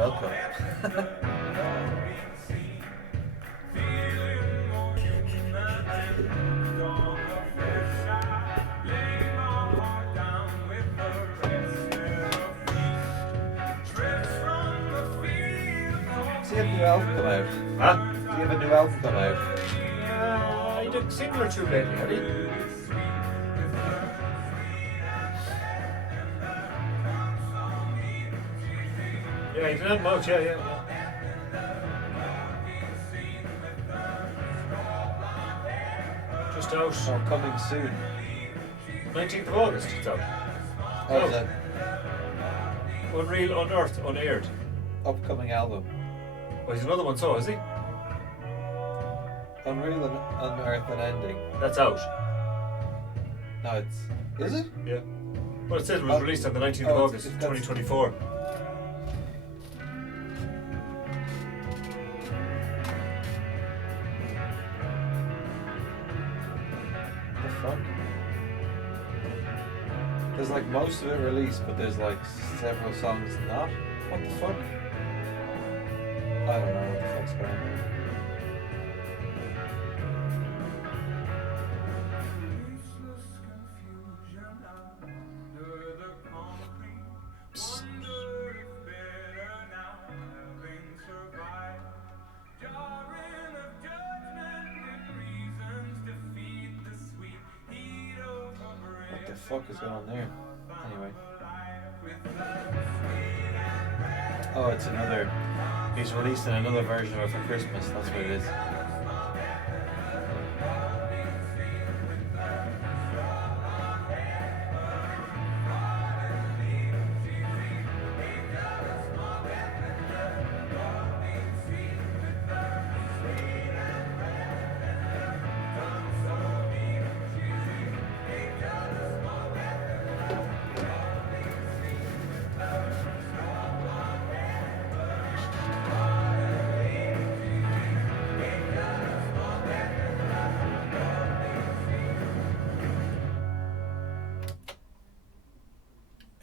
Welcome. Does he have a new album come out? Huh? Does he have a new album come out? He did a single or two lately, had he? Yeah, he did have much, yeah. Just out. Oh, coming soon. 19th of August, it's out. Oh, is that Unreal, Unearthed, Unaired. upcoming album? Oh, he's another one, so is he? Unreal and Unearthed and Ending. That's out. No, it's... Is it? Yeah. Well, it says it was released on the 19th of August, 2024. The fuck? There's like most of it released, but there's like several songs not. What the fuck? I don't know what the fuck's going on. What the fuck is going on there? Anyway. Oh, it's another. He's releasing another version of it for Christmas. That's what it is.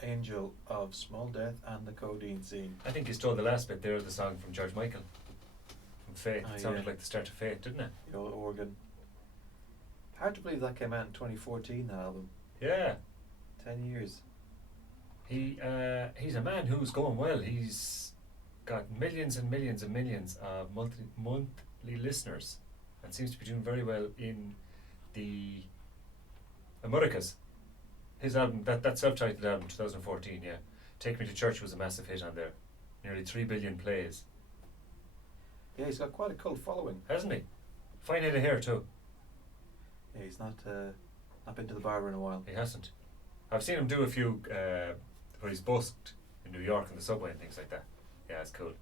Angel of Small Death and the Codeine Scene. I think you stole the last bit there of the song from George Michael. From Faith. Oh, It sounded yeah. like the start of Faith, didn't it? The old organ. Hard to believe that came out in 2014, that album. Yeah. 10 years. He's a man who's going well. He's got millions and millions and millions of monthly listeners and seems to be doing very well in the Americas. His album, that self-titled album, 2014, yeah. Take Me to Church was a massive hit on there. Nearly 3 billion plays. Yeah, he's got quite a cult following. Hasn't he? Fine head of hair too. Yeah, he's not been to the barber in a while. He hasn't. I've seen him do a few where he's busked in New York in the subway and things like that. Yeah, it's cool.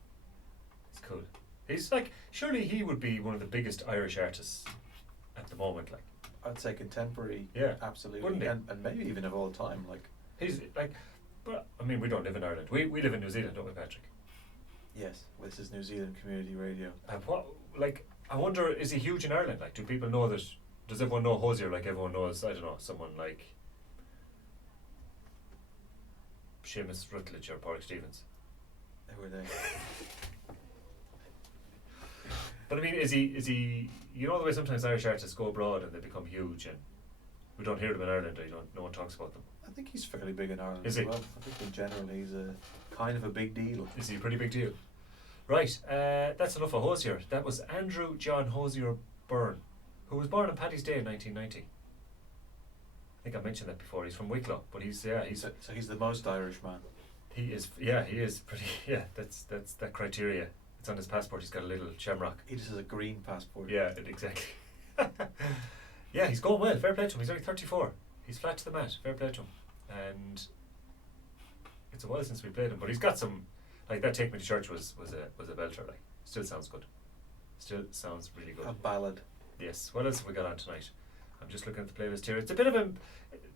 It's cool. He's like, surely he would be one of the biggest Irish artists at the moment, like. I'd say contemporary. Yeah. Absolutely. Wouldn't he? And maybe even of all time. Like. He's like, but I mean, we don't live in Ireland. We live in New Zealand, don't we, Patrick? Yes, this is New Zealand Community Radio. And what, like, I wonder, is he huge in Ireland? Like, do people know that? Does everyone know Hosier like everyone knows, I don't know, someone like Seamus Rutledge or Porrick Stevens? Who are they? But I mean, is he? You know the way sometimes Irish artists go abroad and they become huge, and we don't hear them in Ireland. No one talks about them. I think he's fairly big in Ireland Is as he? well. I think in general he's a kind of a big deal. Is he a pretty big deal? Right, that's enough of Hosier. That was Andrew John Hosier Byrne, who was born on Paddy's Day in 1990. I think I mentioned that before. He's from Wicklow, but he's So he's the most Irish man. he is pretty. Yeah, that's that criteria. It's on his passport. He's got a little shamrock. He just has a green passport. Yeah, exactly. Yeah, he's going well. Fair play to him. He's only 34. He's flat to the mat. Fair play to him. And it's a while since we played him, but he's got some. Like that Take Me to Church was a belter. Like, still sounds good. Still sounds really good. A ballad. Yes. What else have we got on tonight? I'm just looking at the playlist here. It's a bit of a.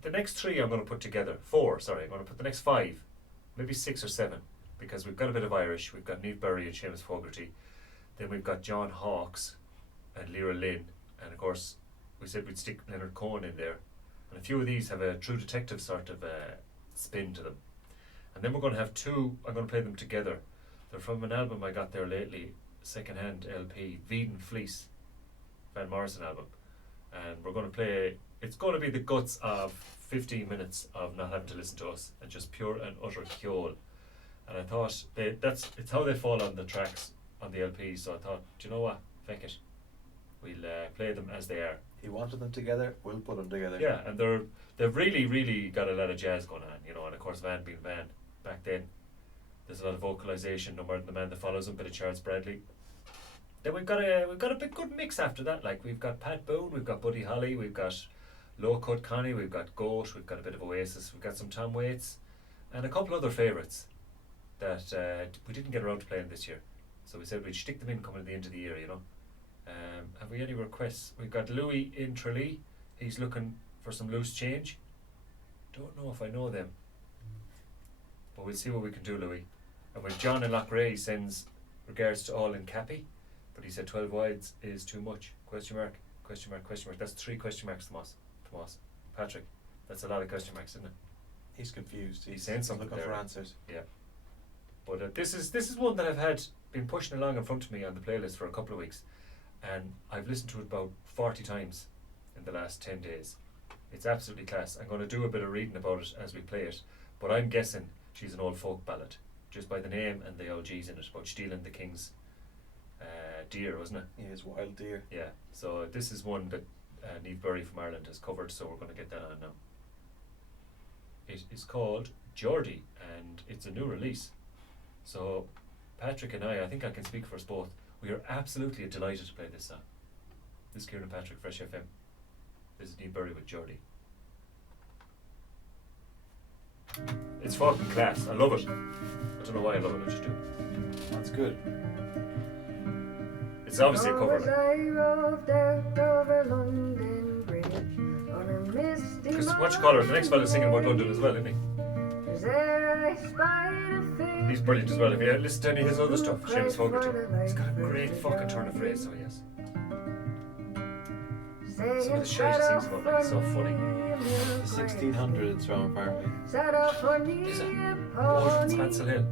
The next 3 I'm going to put together. 4, sorry. I'm going to put the next 5, maybe 6 or 7, because we've got a bit of Irish. We've got Niamh Berry and Seamus Fogarty. Then we've got John Hawkes and Lyra Lynn, and of course we said we'd stick Leonard Cohen in there. And a few of these have a True Detective sort of spin to them. And then we're going to have 2. I'm going to play them together They're from an album I got there lately, second-hand LP, Vegan Fleece, Van Morrison album. And we're going to play, it's going to be the guts of 15 minutes of not having to listen to us and just pure and utter Kjol. And I thought, it's how they fall on the tracks on the LP, so I thought, do you know what, feck it. We'll play them as they are. He wanted them together, we'll put them together. Yeah, and they've really, really got a lot of jazz going on, you know, and of course Van being Van, back then, there's a lot of vocalisation, no more than the man that follows him, bit of Charles Bradley. Then we've got a big good mix after that, like we've got Pat Boone, we've got Buddy Holly, we've got Low Cut Connie, we've got Goat, we've got a bit of Oasis, we've got some Tom Waits, and a couple other favourites that we didn't get around to playing this year. So we said we'd stick them in coming at the end of the year, you know. Have we any requests? We've got Louis in Tralee. He's looking for some loose change. Don't know if I know them, but we'll see what we can do, Louis. And with John in Loughrea, he sends regards to all in Cappy, but he said 12 wides is too much. Question mark, question mark, question mark. That's 3 question marks, Tomas. Patrick, that's a lot of question marks, isn't it? He's confused. He's saying something looking there. for answers. Yeah. But this is one that I've been pushing along in front of me on the playlist for a couple of weeks, and I've listened to it about 40 times in the last 10 days. It's absolutely class. I'm going to do a bit of reading about it as we play it, but I'm guessing she's an old folk ballad, just by the name and the old G's in it, about stealing the king's deer, wasn't it? Yeah, his wild deer. Yeah, so this is one that Niamh Burry from Ireland has covered, so we're going to get that on now. It is called Geordie, and it's a new release. So Patrick and I think I can speak for us both, we are absolutely delighted to play this song. This is Kieran and Patrick, Fresh FM. This is Niamh Burry with Geordie. It's fucking class, I love it. I don't know why I love it, I just do. That's good. It's obviously a cover. Because what you call her, the next fella's singing about London as well, isn't he? He's brilliant as well. If you listen to any of his other stuff, Seamus Fogarty, he's got a great fucking turn of phrase, so yes. Some of the shit he sings about, like, it's so funny. The 1600s from apparently. Is it? Oh, it's Mansell Hill.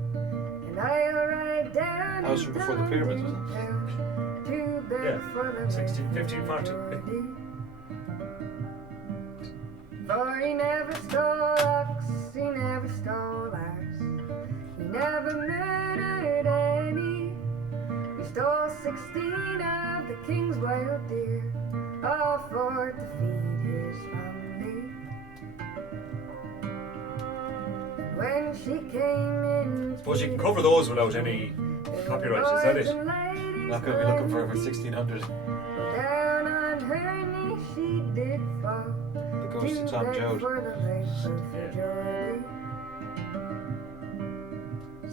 That was from before the pyramids, wasn't it? Yeah, 1540. For he never stole ox, he never stole ass, he never murdered any. He stole 16 of the king's wild deer, all for to feed his family. When she came in, Suppose you can cover those without any copyright, is that it? Not going to be looking for 1600. down on her knee she did fall. It goes to Tom Joad.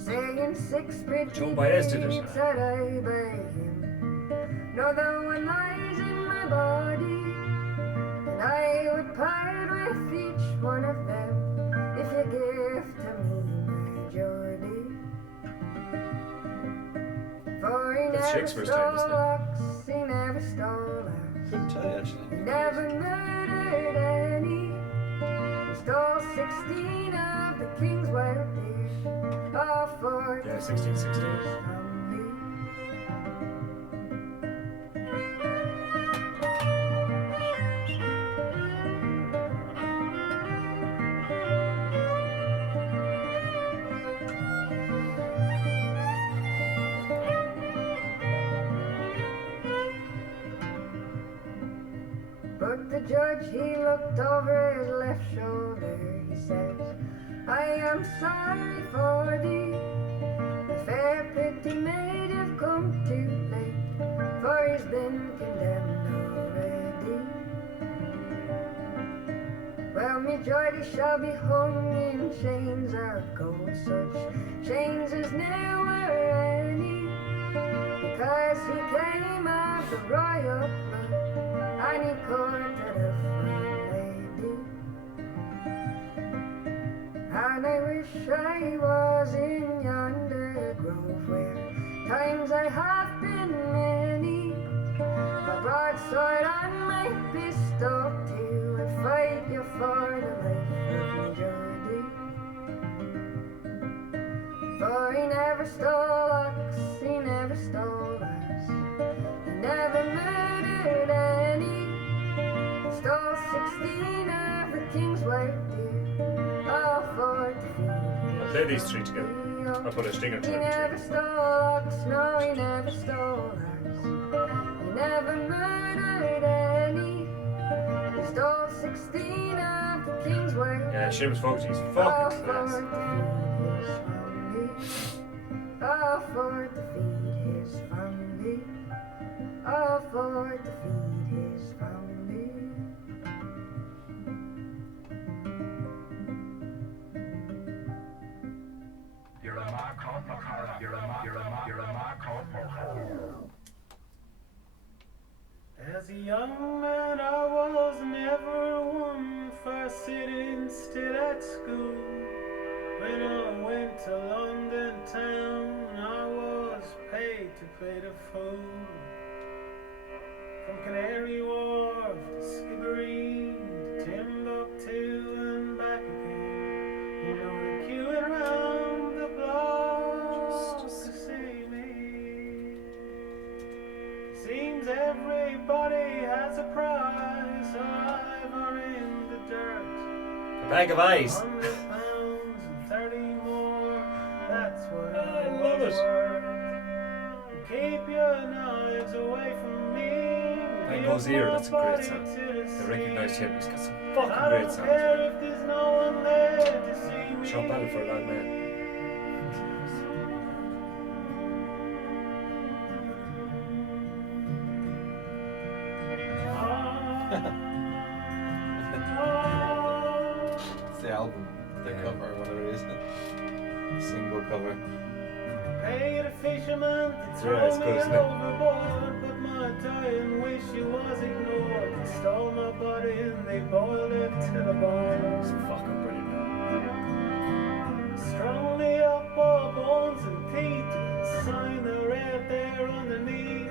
Saying 6 pretty Joan Baez did it. deeds that I by him. No, the one lies in my body, and I would part with each one of them if you give to me my Geordie. For he That's never Shakespeare's time, isn't stole it? ox, he never stole ass. Couldn't tell you actually. Never murdered any. He stole 16 of the king's wild deer, all for Yeah, 1668. But the judge, he looked over his left shoulder. He says, I am sorry for thee. The fair pretty maid have come too late, for he's been condemned already. Well, me Geordie shall be hung in chains of gold, such chains as never any, because he came of the royal blood, and he courted a fine lady. And I wish I was in yonder grove, where times I have been many, my broadsword and my pistol too, and fight you for the life of me Geordie. For he never stole king's worth dear. All for defeat. I'll play these three together. I'll put a stinger to He it. never stole ox, no, he never stole ours. He never murdered any. He stole 16 of the king's worth. Yeah, Seamus Fogarty's All fucking for class. defeat, his family. All for defeat, his family. All for defeat, his family. You're a mark on Makara. You're a mark on Makara. As a young man, I was never one for sitting still at school. When I went to London town, I was paid to play the fool. From Canary Wharf to Skibbereen to Timbuktu and back again. You know the queuing round the block to see me. Seems everybody has a prize, alive or in the dirt. A bag of eyes. 100 pounds and 30 more, that's what I love was it. worth. Keep your knives away from me. Bang Give Goes Ear, that's a great nobody song. to the I sea. recognise him, he's got some I fucking great don't songs. care if there's no one there to see me. Sean Ballard for a long man. It's the album, the Yeah. cover, whatever it is. Single cover. Paid a fisherman to Yeah, throw it's me good, isn't it? overboard, but my dying wish you was ignored. They stole my body and they boiled it to the It's bone. fucking brilliant. Strung me up all bones and teeth, and sign I read there underneath.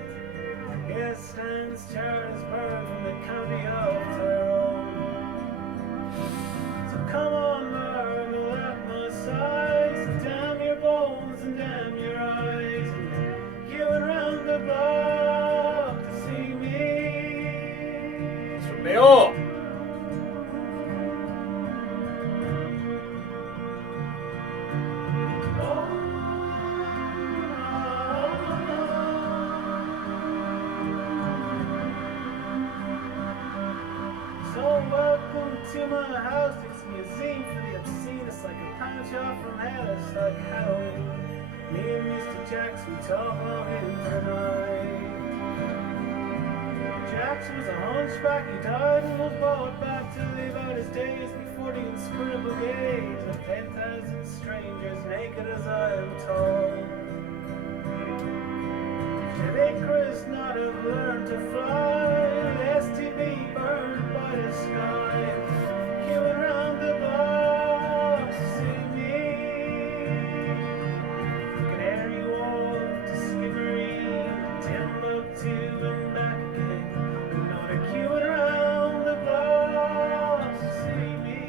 Yes, stands Charlesburg from the county of Tyrone. So come on, marvel at my size, damn your bones and damn your eyes. You went round the block to see me. It's from Mayo. So welcome to my house, it's a museum for the obscene. It's like a pawn shop from hell, it's like Halloween. Me and Mr. Jax, we talk long into the night. Jax was a hunchback, he died and was brought back to live out his days before the inscrutable gaze of 10,000 strangers, naked as I am told. Should Icarus not have learned to fly, lest he be burned by the sky? Queuing round the block to see me. Canary Wharf to Skibbereen, Timbuktu and back again. You know they're queuing round the block to see me.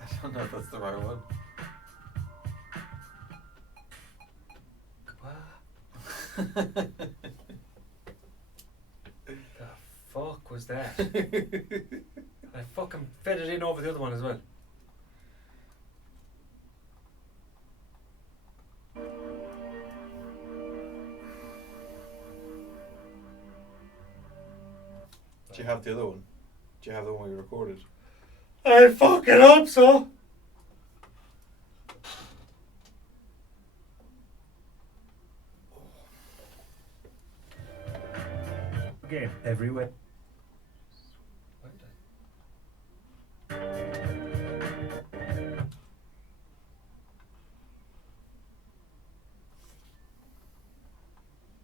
I don't know if that's the right one. The fuck was that? I fucking fed it in over the other one as well. Do you have the other one? Do you have the one we recorded? I fucking hope so. Again. Everywhere. Why did I?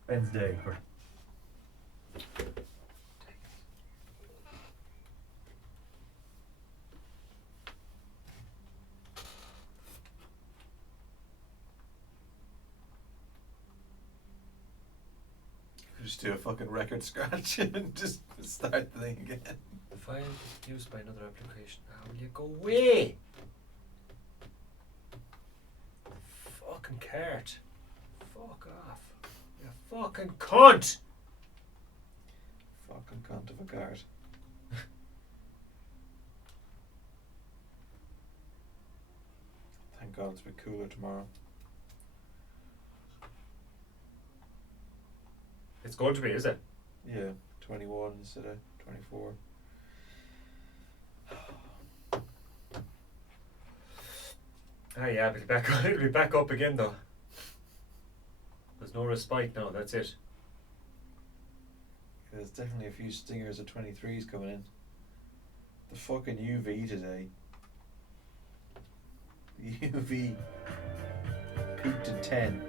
Wednesday. Or Just do a fucking record scratch and just start the thing again. The file is used by another application. How will you go away? Fucking cart. Fuck off. You fucking cunt! Fucking cunt of a card. Thank God it's a bit cooler tomorrow. It's going to be, is it? Yeah, 21 instead of 24. Ah, yeah, but it'll be back up again though. There's no respite now, that's it. There's definitely a few stingers of 23s coming in. The fucking UV today. The UV peaked at 10.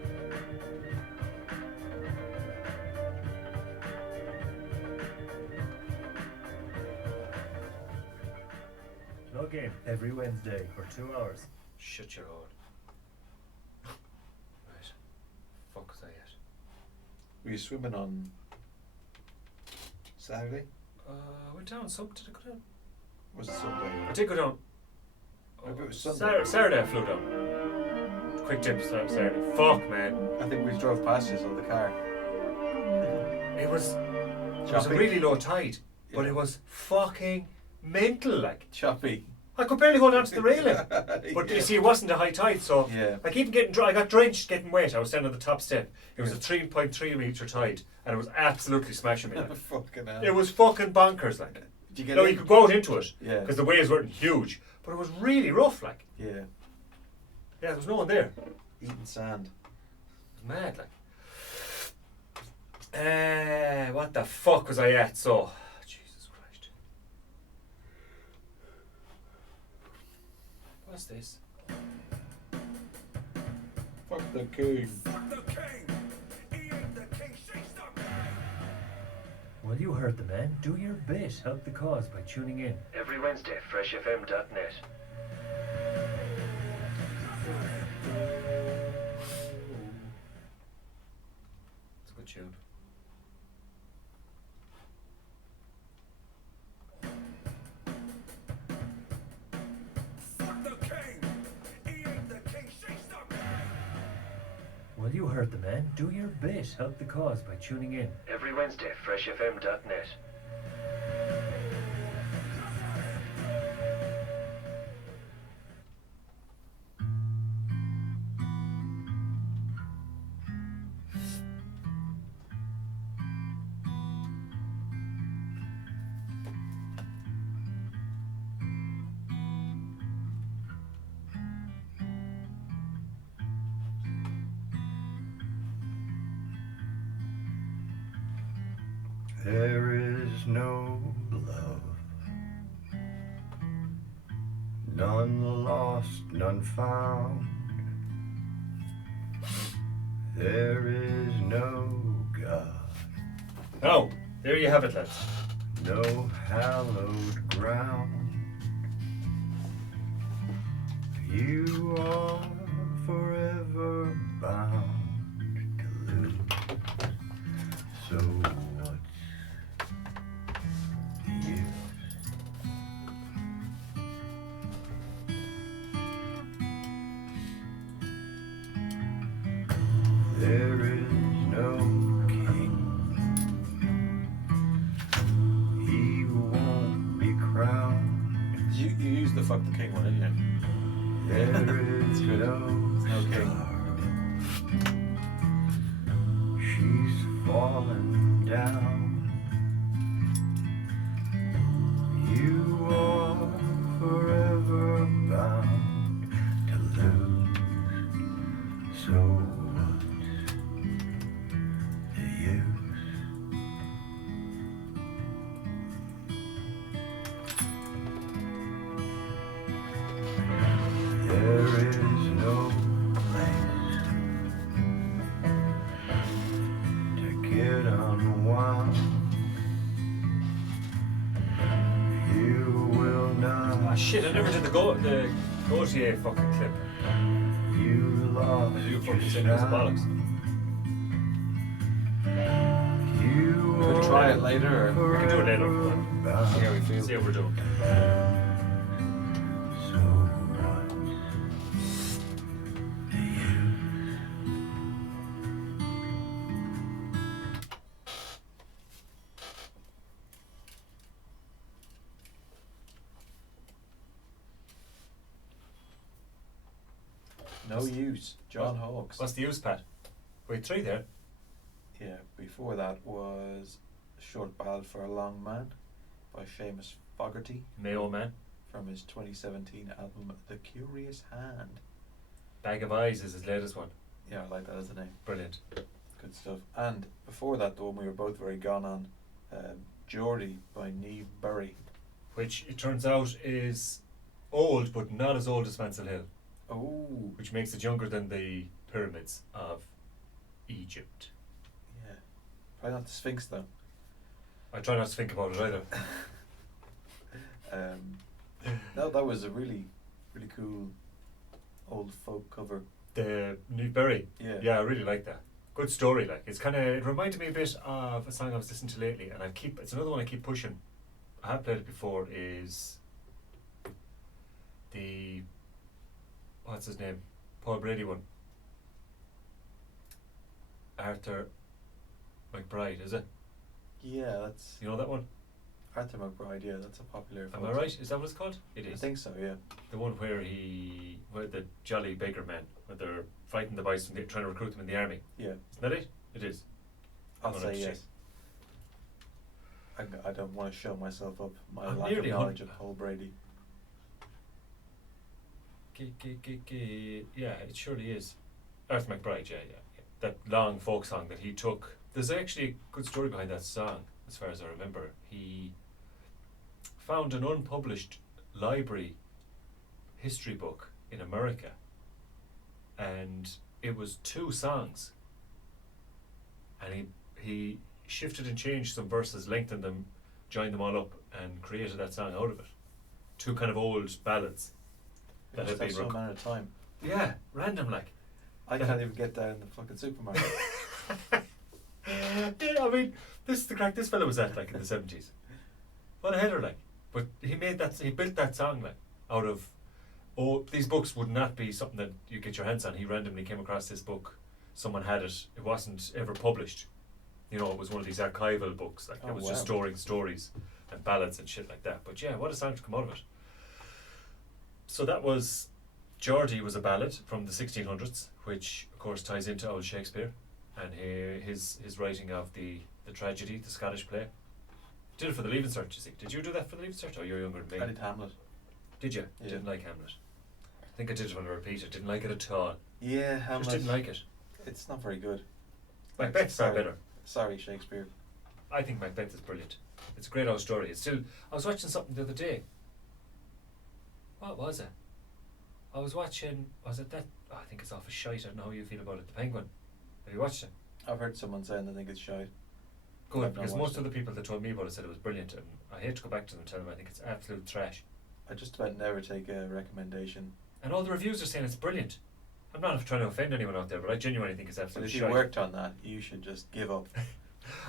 log in every Wednesday for 2 hours. Shut your hole. Right. Fuck was I at? Were you swimming on Saturday? I went down. Did I go down? Was it Sunday? I did go down. Maybe it was Sunday. Saturday I flew down. Quick tip, Saturday. Fuck, man. I think we drove past you on the car. It was a Choppy. really low tide, but Yeah. it was fucking mental, like. Choppy. I could barely hold on to the railing. But Yeah. you see, it wasn't a high tide, so Yeah. like even getting dry, I got drenched, getting wet. I was standing on the top step. It was Yeah. a 3.3 metre tide, and it was absolutely smashing me. Like. Fucking hell. It was fucking bonkers, like. Did you get No, in? you could go out into it Yeah. because the waves weren't huge, but it was really rough, like. Yeah. Yeah, there was no one there. Eating sand. It was mad, like. What the fuck was I at? So, Jesus Christ. What's this? Fuck the king. Well, you heard the man. Do your bit. Help the cause by tuning in. Every Wednesday, freshfm.net. It's a good tune. Well, you heard the man. Do your bit. Help the cause by tuning in. Every Wednesday, freshfm.net. There is no love, none lost, none found. There is no God, Oh, there you have it, lads. no hallowed ground. You are forever bound to lose. So what's the use? There is no king. He won't be crowned. You used the fuck the king one, didn't you? There is good. no It's no king. star. She's fallen down. You are forever bound to lose. So what's the use? There is no place to get unwound. You will not. Ah shit! I never did the Gautier fucking clip. You lost You fucking your said it was sound. bollocks. You Could try it later, or We can do it later. are see how we feel. See how we're doing. so what's the use? No use. John Hawkes. What's the use, Pat? Wait, 3 there. Yeah, before that was Short Ballad for a Long Man by Seamus Fogarty Mayo Man. from his 2017 album The Curious Hand. Bag of Eyes is his latest one. Yeah, I like that as a name. Brilliant. Good stuff. And before that, the one we were both very gone on, Geordie by Niamh Burry. Which it turns out is old, but not as old as Mansell Hill, Oh, which makes it younger than the pyramids of Egypt. yeah. Probably not the Sphinx though. I try not to think about it either. No, that was a really, really cool old folk cover. The Niamh Burry. Yeah. I really like that. Good story, like it's kind of. It reminded me a bit of a song I was listening to lately, and it's another one I keep pushing. I have played it before. Is the what's his name? Paul Brady one. Arthur McBride, is it? Yeah, that's You know that one? Arthur McBride. Yeah, that's a popular. Am folk I song. right? Is that what it's called? It I is. think so. Yeah. The one where the Jolly Baker men, where they're fighting the boys from trying to recruit them in the army. Yeah. Isn't that it? It is. I'll I'm gonna say check. yes. I don't want to show myself up. My I'm lack of nearly knowledge hun- of Paul Brady. Yeah, it surely is. Arthur McBride, yeah. That long folk song that he took. There's actually a good story behind that song, as far as I remember. He found an unpublished library history book in America, and it was 2 songs. And he shifted and changed some verses, lengthened them, joined them all up, and created that song out of it. 2 kind of old ballads that Just have have been some amount of time. yeah, random like. I can't even get down the fucking supermarket. Yeah, I mean, this is the crack this fella was at like in the 70s. What a header, like. But he built that song like out of, these books would not be something that you get your hands on. He randomly came across this book. Someone had it. It wasn't ever published. You know, it was one of these archival books. Like, Oh, it was wow. just storing stories and ballads and shit like that. But yeah, what a song to come out of it. So that was, Geordie was a ballad from the 1600s, which of course ties into old Shakespeare and his writing of the tragedy, the Scottish play. Did it for the Leaving Cert, you see. Did you do that for the Leaving Cert? Oh, you're younger than me. I did Hamlet. Did you? Yeah. Didn't like Hamlet. I think I did it on a repeat. I didn't like it at all. Yeah, Hamlet. Just didn't like it. It's not very good. Macbeth's far Sorry. better. Sorry, Shakespeare. I think Macbeth is brilliant. It's a great old story. It's still. I was watching something the other day. What was it? I was watching. Was it that? Oh, I think it's off a shite. I don't know how you feel about it. The Penguin. Have you watched it? I've heard someone saying they think it's shite. Good, I've not because watched most it. of the people that told me about it said it was brilliant, and I hate to go back to them and tell them I think it's absolute trash. I just about never take a recommendation. And all the reviews are saying it's brilliant. I'm not trying to offend anyone out there, but I genuinely think it's But absolute if you shite. worked on that, you should just give up.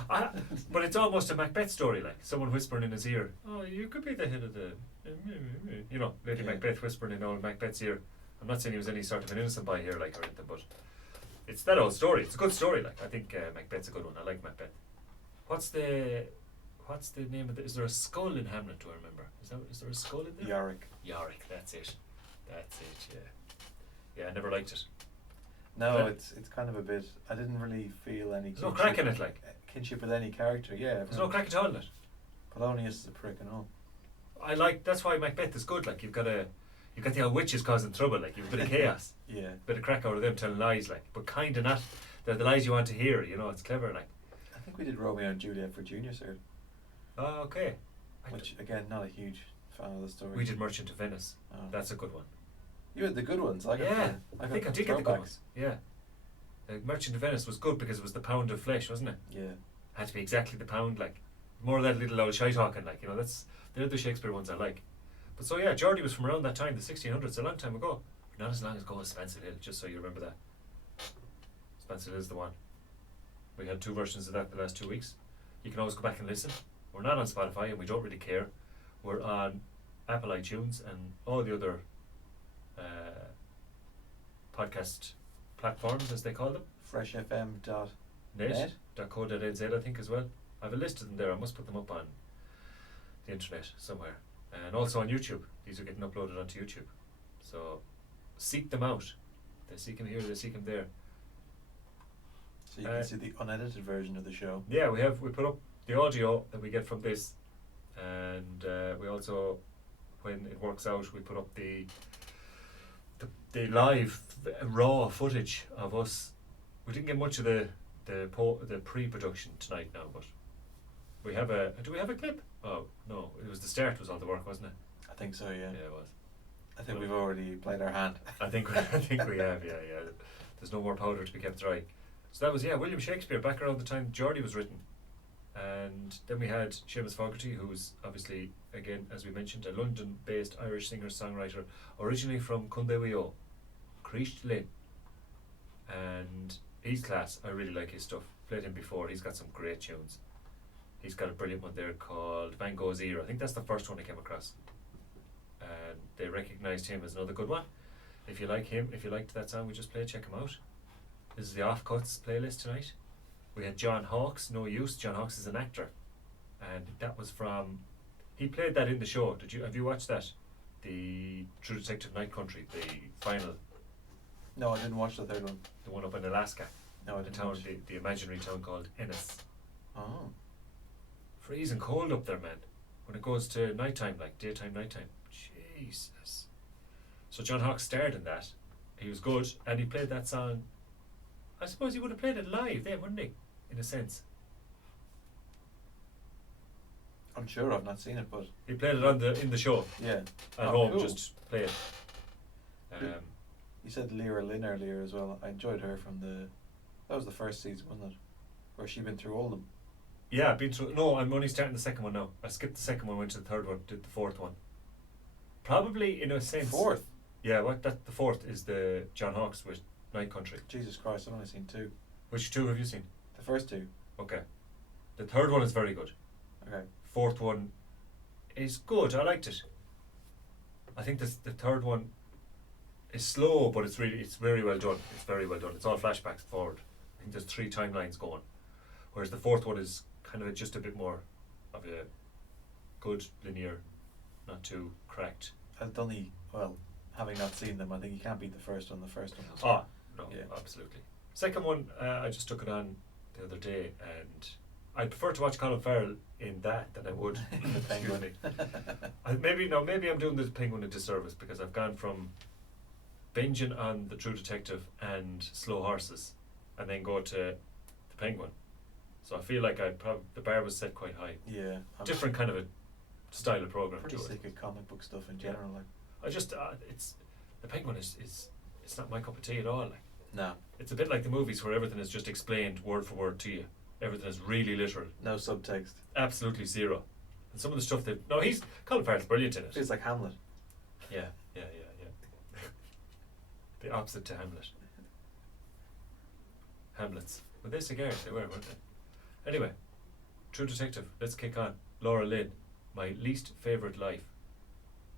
But it's almost a Macbeth story, like someone whispering in his ear, "Oh, you could be the head of the," you know, Lady Yeah. Macbeth whispering in old Macbeth's ear. I'm not saying he was any sort of an innocent boy here, like, or anything, but it's that old story. It's a good story, like. I think Macbeth's a good one. I like Macbeth. What's the name of the? Is there a skull in Hamlet? Do I remember? Is there a skull in there? Yorick. Yorick. That's it. Yeah. Yeah, I never liked it. No, Yeah. it's kind of a bit. I didn't really feel any. There's no crack in it, like. Kinship with any character. Yeah. There's no crack at all in it. Polonius is a prick and all. That's why Macbeth is good. Like, you've got the old witches causing trouble. Like, you've a bit of chaos, Yeah. bit of crack out of them telling lies. Like, but kind of not. They're the lies you want to hear. You know, it's clever. Like, I think we did Romeo and Juliet for Junior Cert, oh, okay. which again, not a huge fan of the story. We did Merchant of Venice. Oh. That's a good one. You had the good ones. I got Yeah, the, I think I the did get the good throwbacks. ones. Yeah. Merchant of Venice was good because it was the pound of flesh, wasn't it? Yeah. Had to be exactly the pound, like more of that little old shy talking, like, you know, they're the Shakespeare ones I like. But so yeah, Geordie was from around that time, the 1600s, a long time ago. Not as long ago as Spencer Hill, just so you remember that. Spencer Hill is the one. We had 2 versions of that the last 2 weeks. You can always go back and listen. We're not on Spotify and we don't really care. We're on Apple iTunes and all the other podcast platforms, as they call them. freshfm.net. Net.co.nz, I think, as well. I have a list of them there. I must put them up on the internet somewhere. And also on YouTube. These are getting uploaded onto YouTube. So seek them out. They seek them here, they seek them there. So you can see the unedited version of the show. Yeah, we put up the audio that we get from this, and we also, when it works out, we put up the live raw footage of us. We didn't get much of the pre-production tonight now, but we have do we have a clip? Oh no, it was the start was all the work, wasn't it? I think so, yeah. Yeah, it was. I think we've already played our hand. I think we have, yeah. There's no more powder to be kept dry. So that was, William Shakespeare, back around the time Geordie was written. And then we had Seamus Fogarty, who's obviously, again, as we mentioned, a London-based Irish singer-songwriter, originally from Cundewio, Creasht Lynn. And he's class. I really like his stuff. Played him before. He's got some great tunes. He's got a brilliant one there called Van Gogh's Ear. I think that's the first one I came across. And they recognised him as another good one. If you like him, if you liked that song we just played, check him out. This is the Offcuts playlist tonight. We had John Hawkes, No Use. John Hawkes is an actor. And that was from... He played that in the show. Have you watched that? The True Detective Night Country, the final. No, I didn't watch the third one. The one up in Alaska. No, I The didn't town, watch. the imaginary town called Ennis. Oh. Freezing cold up there, man. When it goes to nighttime, like daytime, nighttime. Jesus. So John Hawkes starred in that. He was good, and he played that song. I suppose he would have played it live then, wouldn't he? In a sense. I'm sure I've not seen it, but He played it in the show. yeah. At Oh, home, cool. just play it. You said Lyra Lynn earlier as well. I enjoyed her from that was the first season, wasn't it? Where she'd been through all of them. Yeah, I've been through. No, I'm only starting the second one now. I skipped the second one, went to the third one, did the fourth one. Probably in a sense. Fourth? Yeah, the fourth is the John Hawkes with Night Country. Jesus Christ, I've only seen 2. Which 2 have you seen? The first 2. Okay. The third one is very good. Okay. Fourth one is good. I liked it. I think the third one is slow, but it's very well done. It's very well done. It's all flashbacks forward. I think there's 3 timelines going, whereas the fourth one is kind of just a bit more of a good linear, not too cracked. Having not seen them, I think you can't beat the first one. The first one was No, yeah. absolutely. Second one, I just took it on the other day, and I prefer to watch Colin Farrell in that than I would in the Penguin. Maybe I'm doing the Penguin a disservice because I've gone from binging on the True Detective and Slow Horses, and then go to the Penguin. So I feel like the bar was set quite high. Yeah. I'm Different kind of a style of program. pretty to it. sick of comic book stuff in general. Like, I just it's the Penguin is it's not my cup of tea at all. Like, no, it's a bit like the movies where everything is just explained word for word to you. Everything is really literal. no subtext. Absolutely zero. And some of the stuff Colin Farrell's brilliant in it. Feels like Hamlet. Yeah. The opposite to Hamlet. Hamlets. Were they cigars? They were, weren't they? Anyway, True Detective. Let's kick on. Laura Lynn, My Least Favourite Life.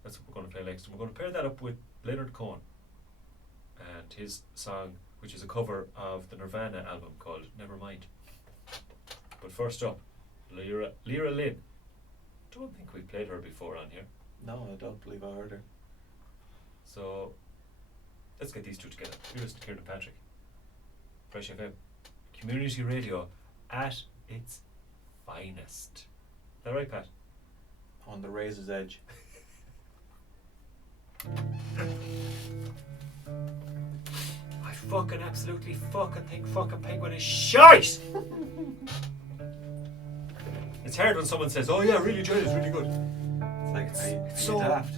That's what we're going to play next. And we're going to pair that up with Leonard Cohen and his song, which is a cover of the Nirvana album called Nevermind. But first up, Lyra Lynn. Don't think we played her before on here. No, I don't believe I heard her. So let's get these two together. We listen to Kieran Patrick. Fresh FM. Community radio at its finest. Is that right, Pat? On the razor's edge. I fucking absolutely fucking think fucking Penguin is shite! It's hard when someone says, oh yeah, I really enjoyed it, it's really good. It's like, are you so daft?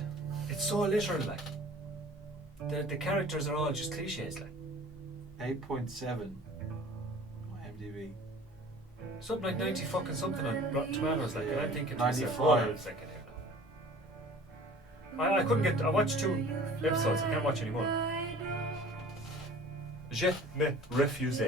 It's so literal, like. the characters are all just cliches, like 8.7 on MDB. something like 90 fucking something on Rotten Tomatoes, like, and I'm thinking to myself, 95. oh, I'm thinking here now. I couldn't get. I watched 2 episodes. I can't watch anymore. Je me refuse.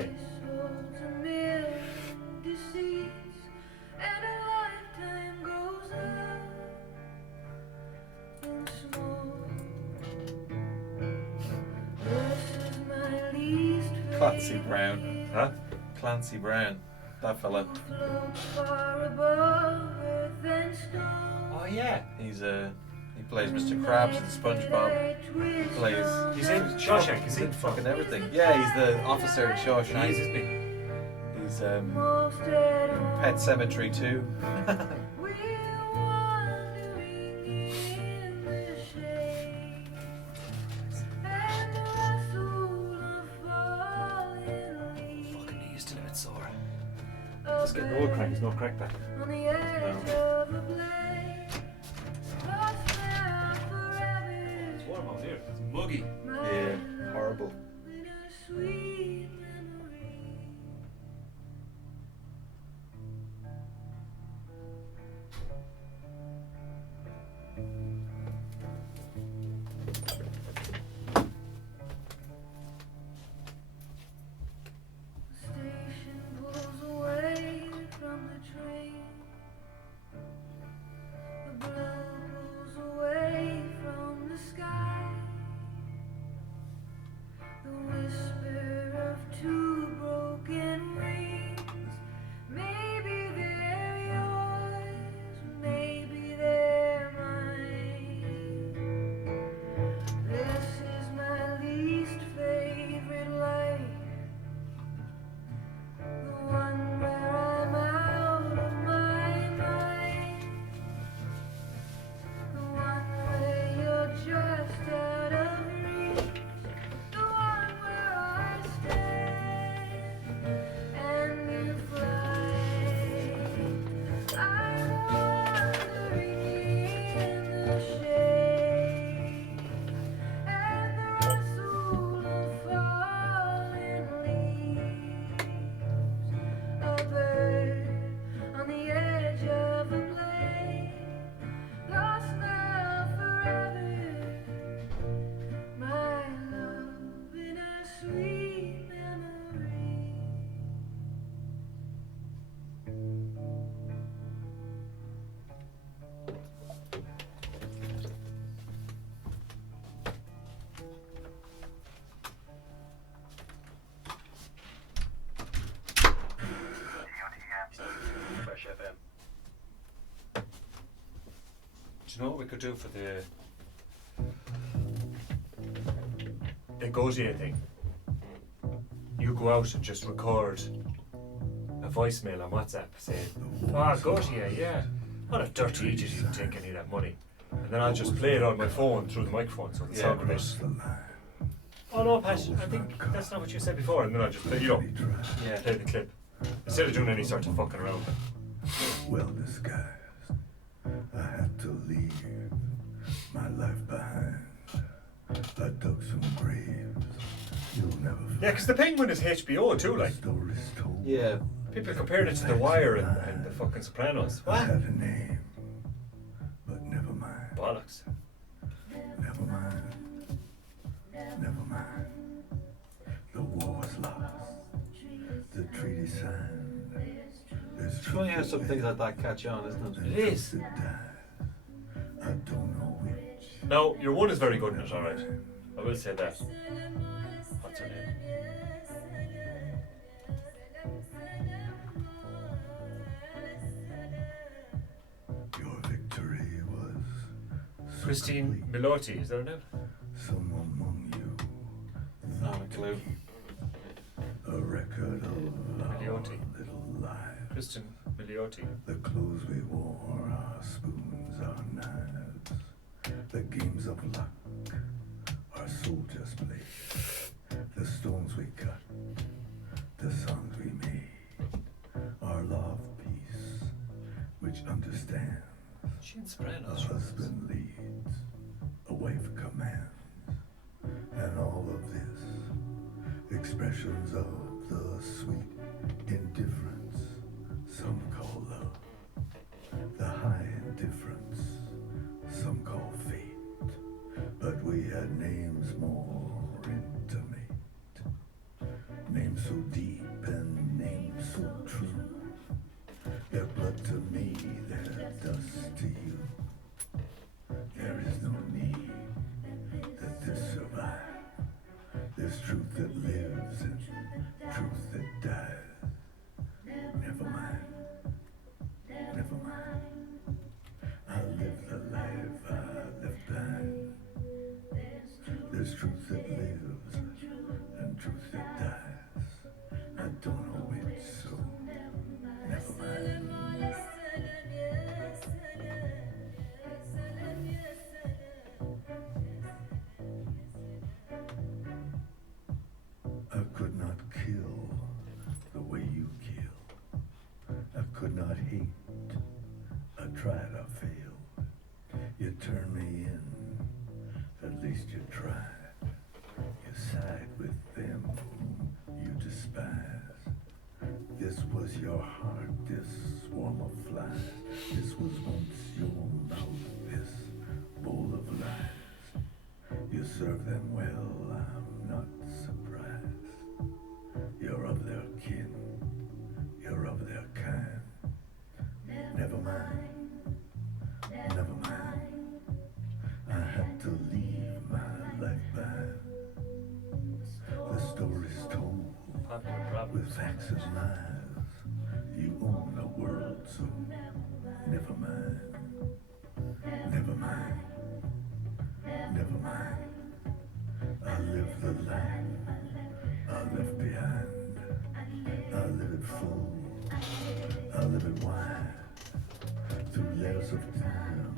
Clancy Brown. Huh? Clancy Brown. That fella. Oh yeah. He plays Mr. Krabs in SpongeBob. He plays. He's in Shawshank. He's in fucking everything. Yeah, he's the officer in Shawshank. He is, isn't he? He's Pet Cemetery 2. Fucking knee is still a bit sore. Just getting old crack. There's no crack back. No. It's warm out here. It's muggy. Yeah, horrible. Do you know what we could do for the Gautier thing? You go out and just record a voicemail on WhatsApp saying, Gautier, yeah, what a dirty idiot, he didn't take any of that money. And then I'll just play it on my phone through the microphone so it'll sound a bit. Oh no, Pat, I think that's not what you said before. And then I'll just play, play the clip. Instead of doing any sort of fucking around. Well disguised, I had to leave my life behind. I dug some graves you'll never find. Yeah, because The Penguin is HBO too, like. Stories told. Yeah. People compared it to The Wire and the fucking Sopranos. I What? had a name, but never mind. Bollocks. Never mind. Never mind. The war was lost. The treaty signed. There's It's funny how some things like that catch on, isn't it? It is. I don't know which. No, your one is very good in it, alright. I will say that. What's her name? Your victory was so Christine complete. Milotti, is that her name? Some among you Not a clue. a record of our Miliotti. little lives. Kristen Milotti. The clothes we wore, our spoons, our knives. The games of luck our soldiers played. The stones we cut, the songs we made. Our love peace, which understands. She in A Sopranos. husband leads, a wife commands. and all of this, expressions of the sweet indifference some call love, the high indifference some call fate, but we had names more intimate, names so deep and names so true. Their blood to me, their dust to you. There is no need that this survive. There's truth that lives and truth that dies. Never mind, never mind. I live the life I left behind. There's truth that lives and truth that dies. I don't know it, so never mind. I could not kill the way you kill. I could not hate. I tried, I failed. You turned me in, at least you tried. You side with them whom you despise. This was your heart, this swarm of flies. This was once your mouth, this bowl of lies. You serve them well, I'm not surprised. You're of their kin, you're of their kind. Never mind, never mind. I had to leave my life behind. The story's told with facts and lies. You own the world, so never mind, never mind, never mind. I live the life I left behind. I live it full, I live it wide. Through layers of time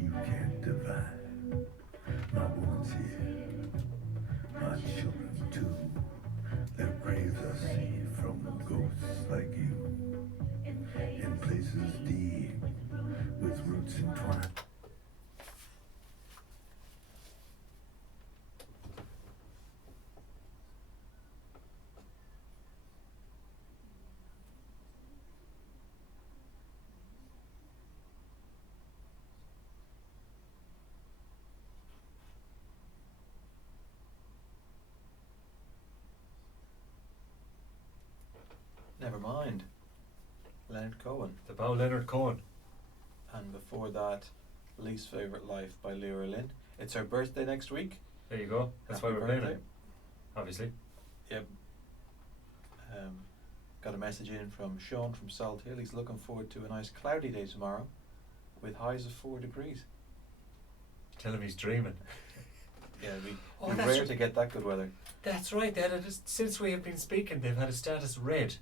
you can't divide. My woman's here, my children too. Their graves I see from ghosts like you. In places deep, with roots entwined. Never mind. Leonard Cohen. The Bow Leonard Cohen. And before that, Least Favourite Life by Lyra Lynn. It's her birthday next week. There you go. That's Happy why we're playing birthday. it. Obviously. Yep. Got a message in from Sean from Salt Hill. He's looking forward to a nice cloudy day tomorrow with highs of 4 degrees. Tell him he's dreaming. Yeah, Oh, we that's rare right. to get that good weather. That's right. They had a, since we have been speaking, they've had a status red,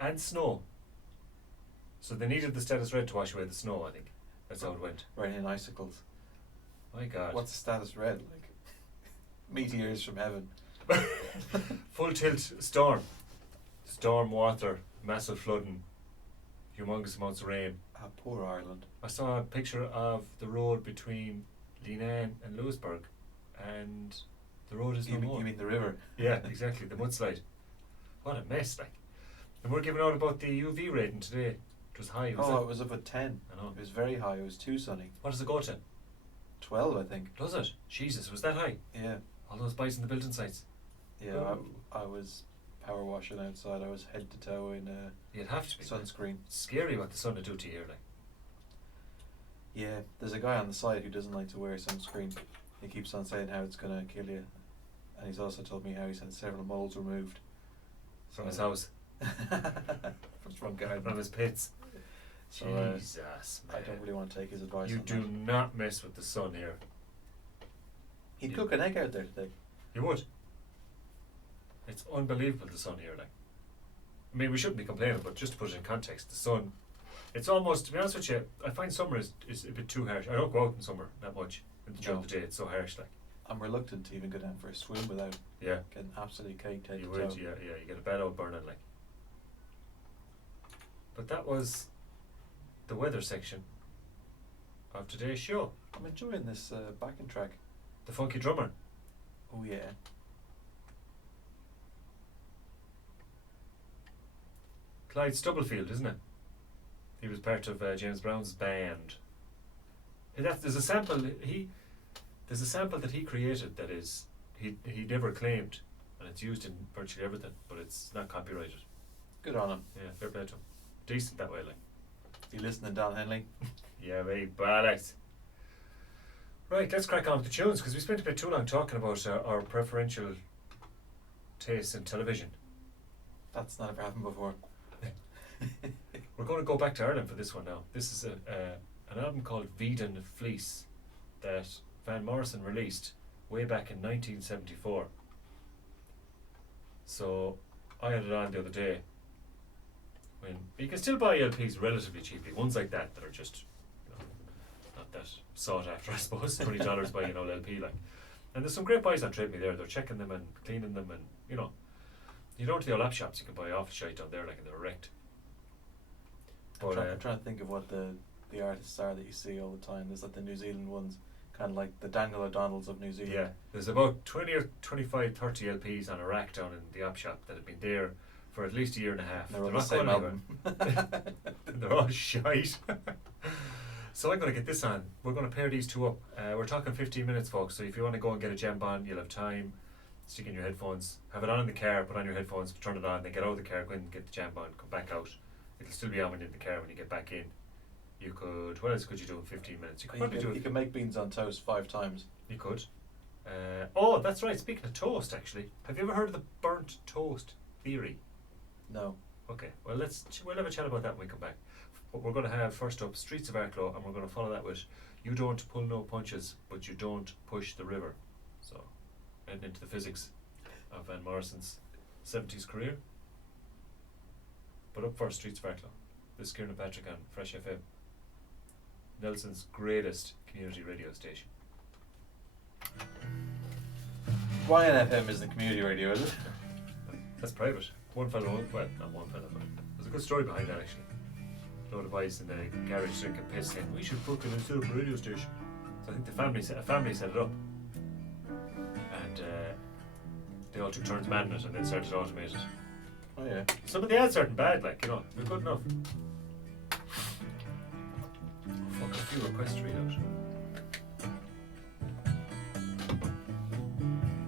and snow. So they needed the status red to wash away the snow. I think that's how it went. Raining icicles. My God. What's the status red? Like meteors from heaven. Full tilt storm, storm water, massive flooding, humongous amounts of rain. Ah, poor Ireland. I saw a picture of the road between Leenane and Lewisburg, and the road is no more. You mean the river? Yeah, exactly, the mudslide. What a mess, like. And we're giving out about the UV rating today. It was high, was Oh, it? it was up at 10. I know. It was very high. It was too sunny. What does it go to? 12, I think. Does it? Jesus, was that high? Yeah. All those boys in the building sites. Yeah, Ooh. I was power washing outside. I was head to toe in You'd have to be. sunscreen. It's scary what the sun will do to you here, like. Yeah, there's a guy on the side who doesn't like to wear sunscreen. He keeps on saying how it's going to kill you. And he's also told me how he's had several moles removed. From his house. From his front garden. From his pits. So, Jesus, I don't really want to take his advice You on do that. not mess with the sun here. He'd cook an egg out there today. You would. It's unbelievable, the sun here, like. I mean, we shouldn't be complaining, but just to put it in context, the sun, it's almost, to be honest with you, I find summer is a bit too harsh. I don't go out in summer that much. During No. the day, it's so harsh, like. I'm reluctant to even go down for a swim without Yeah. getting absolutely caked head You to would, toe. yeah, you get a bad old burning, like. But that was the weather section of today's show. I'm enjoying this backing track. the funky drummer. Oh yeah. Clyde Stubblefield, isn't it? He was part of James Brown's band. There's a sample that he created that is he never claimed, and it's used in virtually everything, but it's not copyrighted. Good on him. Yeah, fair play to him. Decent that way, like. You listening, Don Henley? Yeah, mate, bollocks. Right, let's crack on with the tunes, because we spent a bit too long talking about our preferential tastes in television. That's never happened before. We're going to go back to Ireland for this one now. This is an album called Vedan Fleece that Van Morrison released way back in 1974. So I had it on the other day. When you can still buy LPs relatively cheaply, ones like that are just, you know, not that sought after, I suppose. $20 buying an old LP, like. And there's some great buys on Trade Me there. They're checking them and cleaning them, and you know, you go to the old app shops, you can buy awful shite on there, like, and they're wrecked. But I'm trying to think of what the artists are that you see all the time. There's like the New Zealand ones, kind of like the Daniel O'Donnells of New Zealand. yeah, there's about 20 or 25, 30 LPs on a rack down in the app shop that have been there for at least a year and a half. They're all not the same going anywhere. album. They're all shite. So I'm going to get this on. We're going to pair these two up. We're talking 15 minutes, folks, so if you want to go and get a jam on, you'll have time. Stick in your headphones, have it on in the car, put on your headphones, turn it on, then get out of the car, go in and get the jam on, come back out. It'll still be on when you're in the car when you get back in. You could, what else could you do in 15 minutes? You could probably do You can make beans on toast 5 times. You could. Oh, that's right, speaking of toast, actually. Have you ever heard of the burnt toast theory? No. Okay, well we'll have a chat about that when we come back. But we're going to have first up Streets of Arklow, and we're going to follow that with You Don't Pull No Punches, But You Don't Push the River. So, heading into the physics of Van Morrison's 70s career. But up first, Streets of Arklow. This is Kieran and Patrick on Fresh FM, Nelson's greatest community radio station. Ryan FM is the community radio, is it? That's private. One fellow, well, not one fellow, but there's a good story behind that, actually. A load of boys in the garage drinking piss saying, we should fucking set up a radio station. So I think a family set it up. And they all took turns manning it, and then started automated. Oh yeah. Some of the ads aren't bad, like, you know, they're good enough. Oh, fuck, a few requests to read out.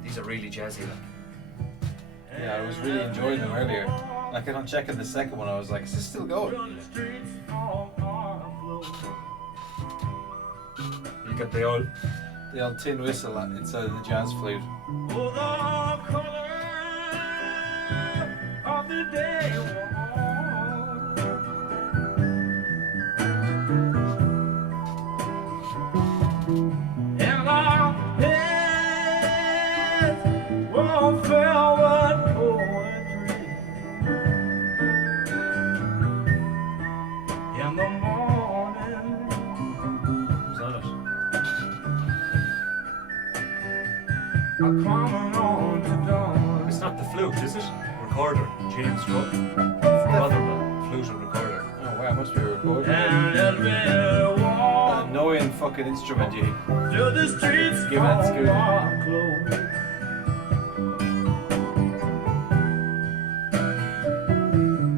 These are really jazzy, like. Yeah, I was really enjoying them earlier. Like, on checking the second one, I was like, is this still going? You got the old tin whistle inside of the jazz flute. Oh, the color of the day and our heads were filled with poetry in the morning. Who's on it? I'm coming on to dawn. It's not the flute, is it? Recorder, James Rupp. Motherwell, flute and recorder. Oh wow, must be a recorder. And as we walk That annoying fucking instrument you. through the streets Give it of school. Arklow,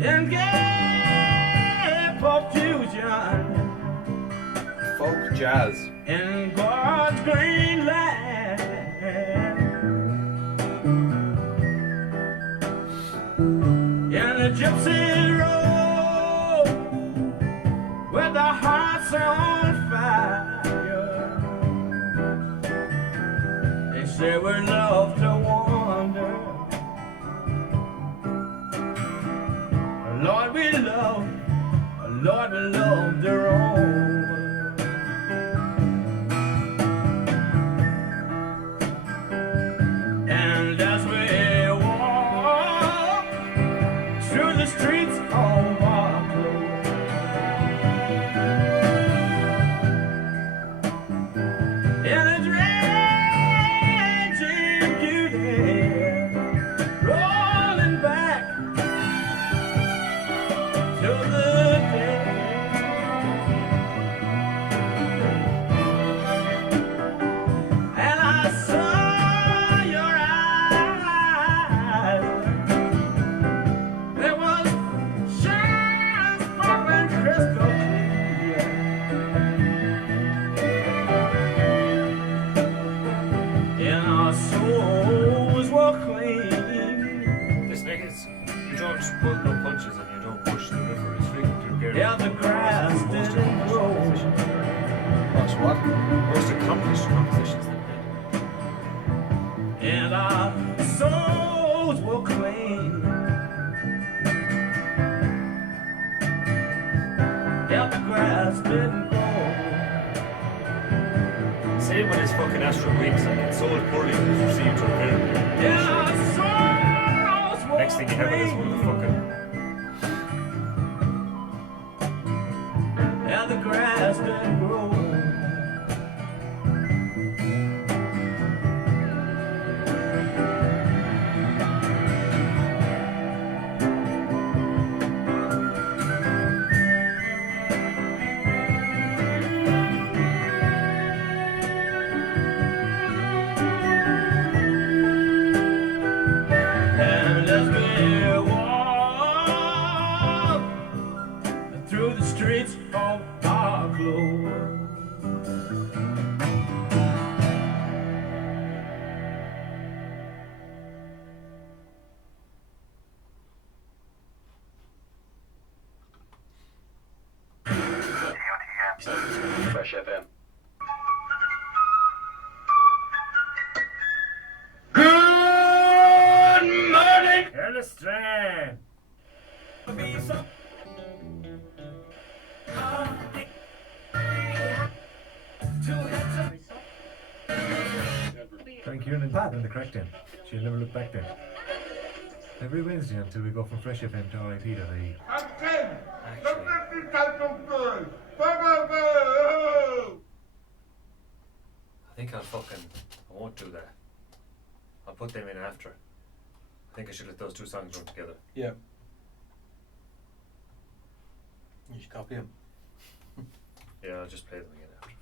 in gay profusion, Folk jazz. in God's green land, in the gypsy road, with the hearts on fire. They say we love to wander. Lord, we love the road. And as we walk through the streets of Arklow, in its raging beauty, rolling back to the day these fucking astral weeks, like it's sold poorly and it's received unfairly. Next thing you have it is one of the fucking. And the grass that grows. And as we walk through the streets of our globe, Fresh FM. Illustrate. Thank Kieran and Pat in the crack then. She'll never look back then. Every Wednesday until we go from Fresh FM to RIP.ie. I think I won't do that. I'll put them in after. I think I should let those two songs run together. Yeah. You should copy him. Yeah, I'll just play them again after.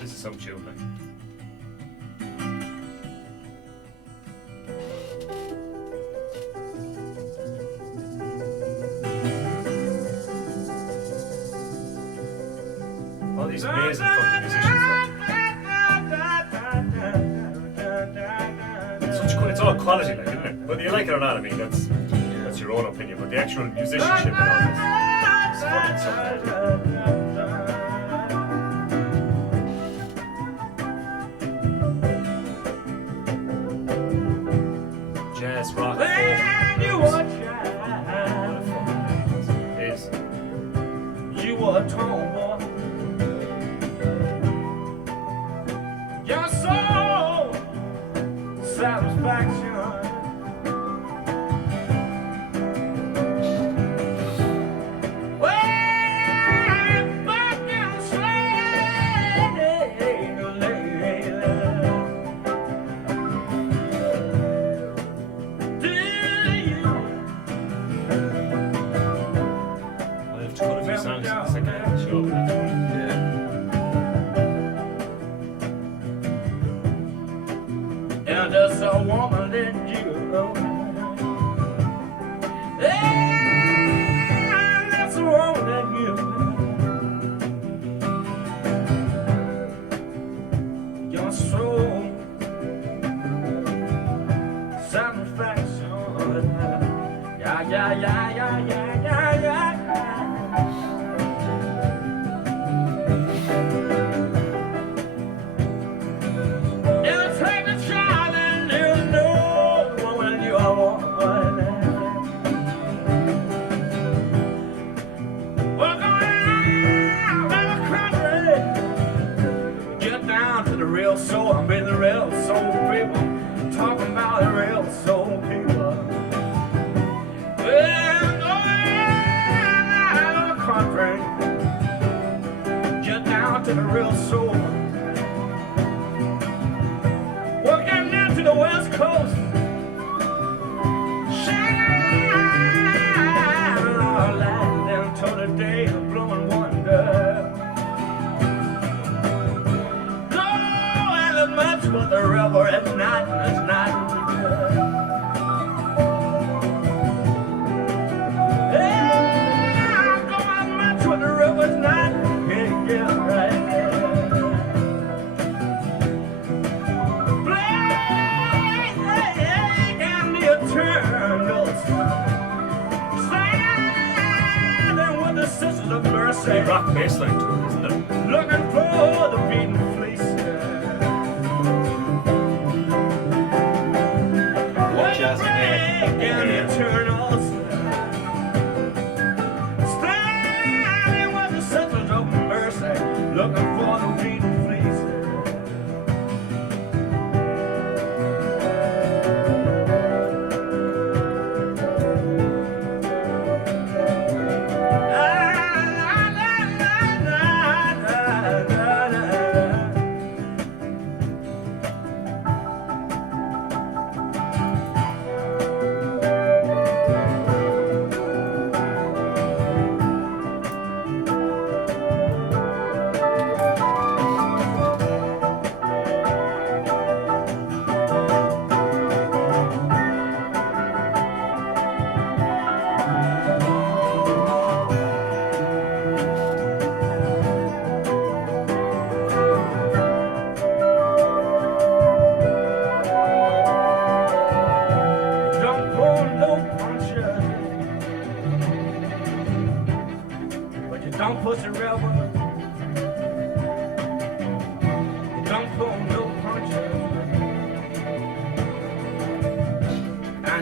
This is some tune, like. All these amazing fucking musicians, like. It's all quality, like, isn't it? Whether you like it or not, I mean, that's your own opinion, but the actual musicianship and all this is fucking so bad. Jazz, rock, folk, is. You were a tomboy. Your soul satisfaction. I'll have to cut a few songs in the second half of the show, but that's fine. And there's a woman in you. And that's a woman in you. Your soul satisfaction. Yeah, yeah, yeah, yeah, yeah, yeah, yeah. It'll take a child and you know when you are one. We're going out in the country. Get down to the real soul. I'm with the real soul people. Talking about the real soul people. We're going out in the country. Get down to the real soul. Working down to the west coast. Shine our light until the day of blowing wonder. Blowing as much with the river at night and it's not. Yeah, I'm going much with the river's not. Yeah, yeah, right. Pretty rock bassline to it, isn't it? Looking for the beaten fleece. What jazz And the eternals.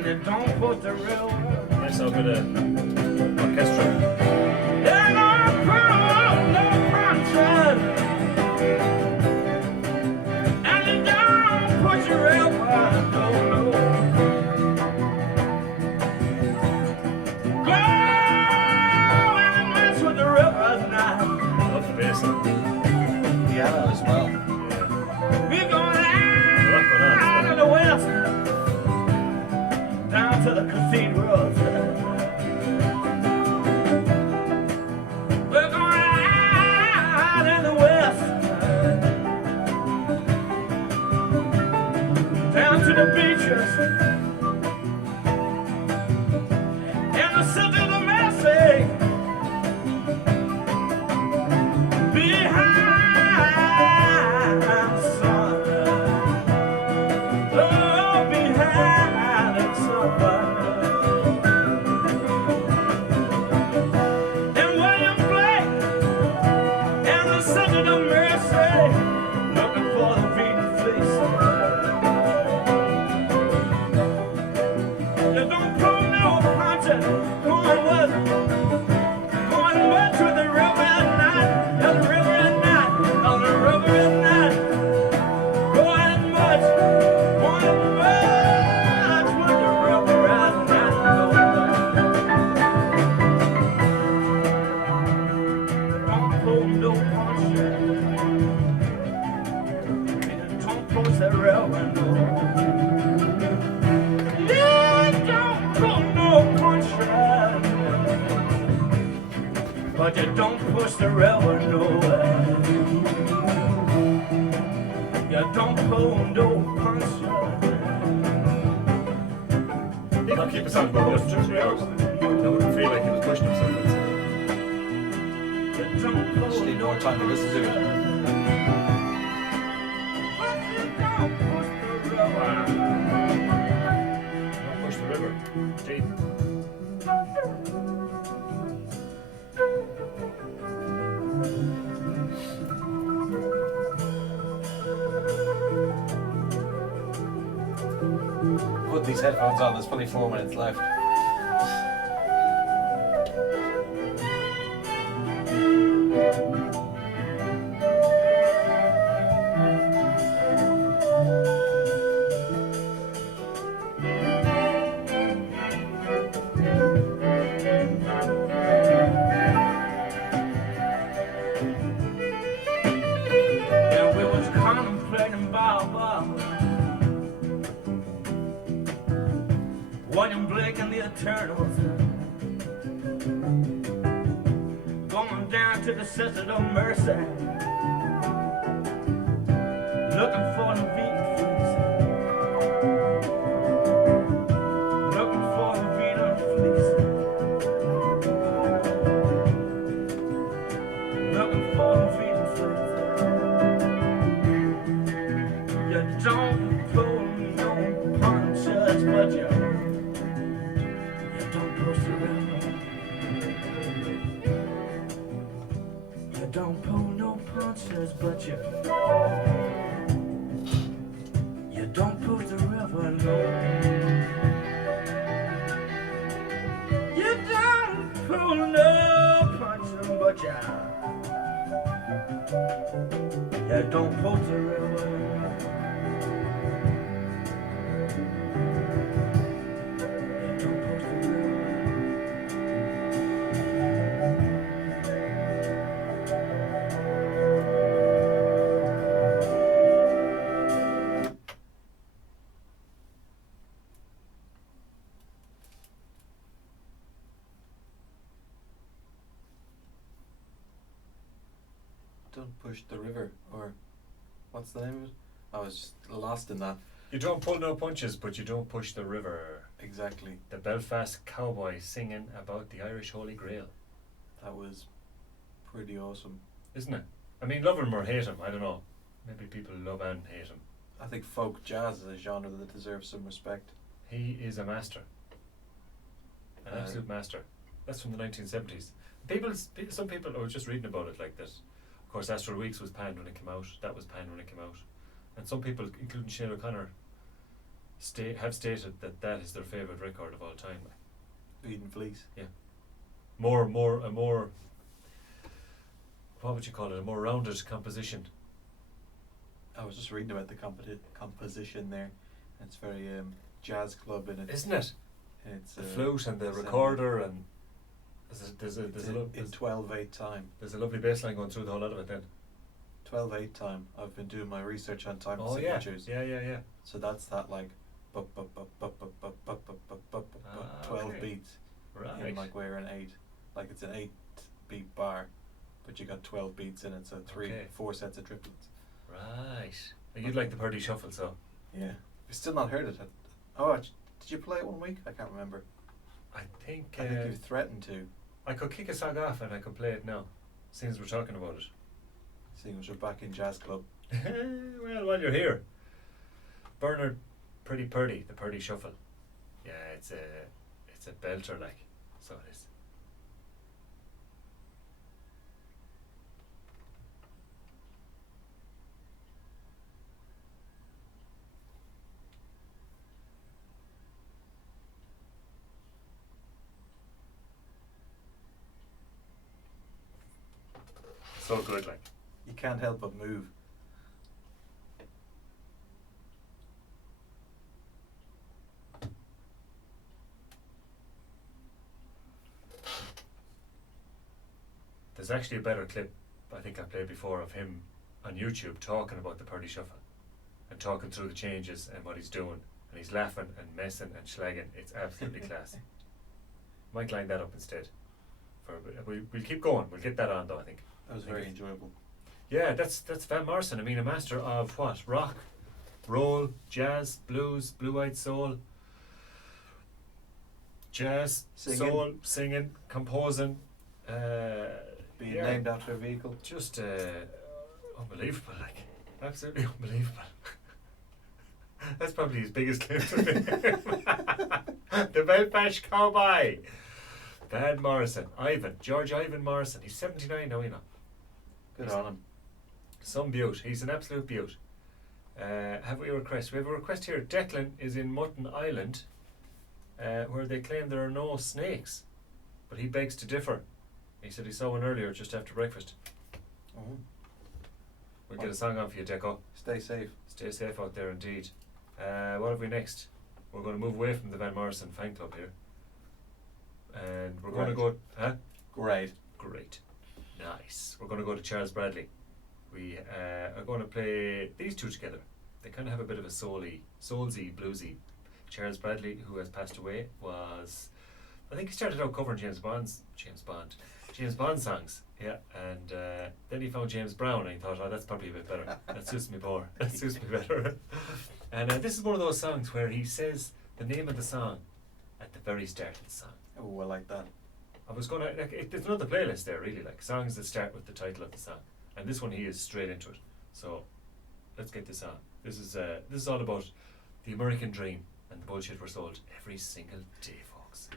and you don't put the real world. Nice little bit of orchestra. And I put no punches. And you don't put your real world, no, no. Go and mess with the river now. Love the bass. Piano as well. Yeah. We're going lot going on, out isn't of the west, down to the cathedrals. We're going out in the west, down to the beaches, in the city of the Mercy, behind the sun. Oh, behind the sun. And William Blake, in the city of the Mercy, looking for the beaten fleece. You don't pull no punches, going west with the river at night, and the river at night, on the river at night. Going much with the river at night. Don't pull no punches, don't push that river, no. You don't pull no punches, but you don't push the river, no. You don't pull no punches. He could keep us on about this for 3 hours. I wouldn't feel like he was pushing himself. You don't pull Just need more time to listen to it. Don't push the river. Gee. Put these headphones on, there's probably 4 minutes left. Yeah, we was contemplating about William Blake and the Eternals, going down to the Sisters of Mercy, looking for the beaten fleece, looking for the beaten fleece, looking for the beaten fleece. You don't pull no punches, but you don't push the river. You don't pull no punches, but you don't push the river, no. You don't pull no punches, but you don't push the river. Don't push the river, or what's the name of it? I was just lost in that. You don't pull no punches, but you don't push the river. Exactly. The Belfast cowboy singing about the Irish Holy Grail. That was pretty awesome. Isn't it? I mean, love him or hate him, I don't know. Maybe people love and hate him. I think folk jazz is a genre that deserves some respect. He is a master. An absolute master. That's from the 1970s. Some people, I was just reading about it like this. Of course, Astral Weeks was panned when it came out. That was panned when it came out. And some people, including Sinead O'Connor, have stated that is their favourite record of all time. Eden Fleece. A more, what would you call it? A more rounded composition. I was just reading about the composition there. It's very jazz club in it. Isn't it? It's The flute and the it's, recorder and there's in a 12/8 time. there's a lovely bass line going through the whole lot of it then. 12/8 time. I've been doing my research on time Oh yeah. signatures. Yeah. So that's that like bup, bup, bup, bup, bup, bup, bup, bup, bup, bup, bup, 12 okay. beats. Right. In like where an 8, like it's an 8-beat bar, but you got 12 beats in it, so Okay. 4 sets of triplets. Right. And you'd like the Purdy Shuffle, so Yeah. I've still not heard it. Oh, did you play it one week? I can't remember. I think I think you've threatened to, I could kick a song off and I could play it now, since we're talking about it. seeing as you're back in jazz club. Well, while you're here, Bernard Pretty Purdy, the Purdy Shuffle. Yeah, it's a belter, like, so it is. So good, like. You can't help but move. There's actually a better clip I think I played before of him on YouTube talking about the Purdy Shuffle and talking through the changes and what he's doing, and he's laughing and messing and slagging. It's absolutely class. Might line that up instead. We'll keep going. We'll get that on though, I think. That was very enjoyable. Yeah, that's Van Morrison. I mean, a master of what? Rock, roll, jazz, blues, blue-eyed soul, jazz, Singing. soul, singing, composing. Being named after a vehicle. Just unbelievable, like, absolutely unbelievable. That's probably his biggest claim to fame. The Belfast Cowboy. Van Morrison, George Ivan Morrison. He's 79 now, you know. Good on him. Some beaut. He's an absolute beaut. Have we a request? We have a request here. Declan is in Mutton Island, where they claim there are no snakes, but he begs to differ. He said he saw one earlier just after breakfast. Oh. We'll get a song on for you, Deco. Stay safe. Stay safe out there indeed. What have we next? We're going to move away from the Van Morrison fan club here. And we're going to go... Huh? Great. Great. Nice. We're going to go to Charles Bradley. We are going to play these two together. They kind of have a bit of a soulsy, bluesy. Charles Bradley, who has passed away, was... I think he started out covering James Bond songs, yeah, and then he found James Brown and he thought, oh, that's probably a bit better. That suits me more. That suits me better. And this is one of those songs where he says the name of the song at the very start of the song. Oh, I like that. I was gonna there's another playlist there really, like songs that start with the title of the song, and this one he is straight into it. So let's get this on. This is all about the American dream and the bullshit we're sold every single day, folks.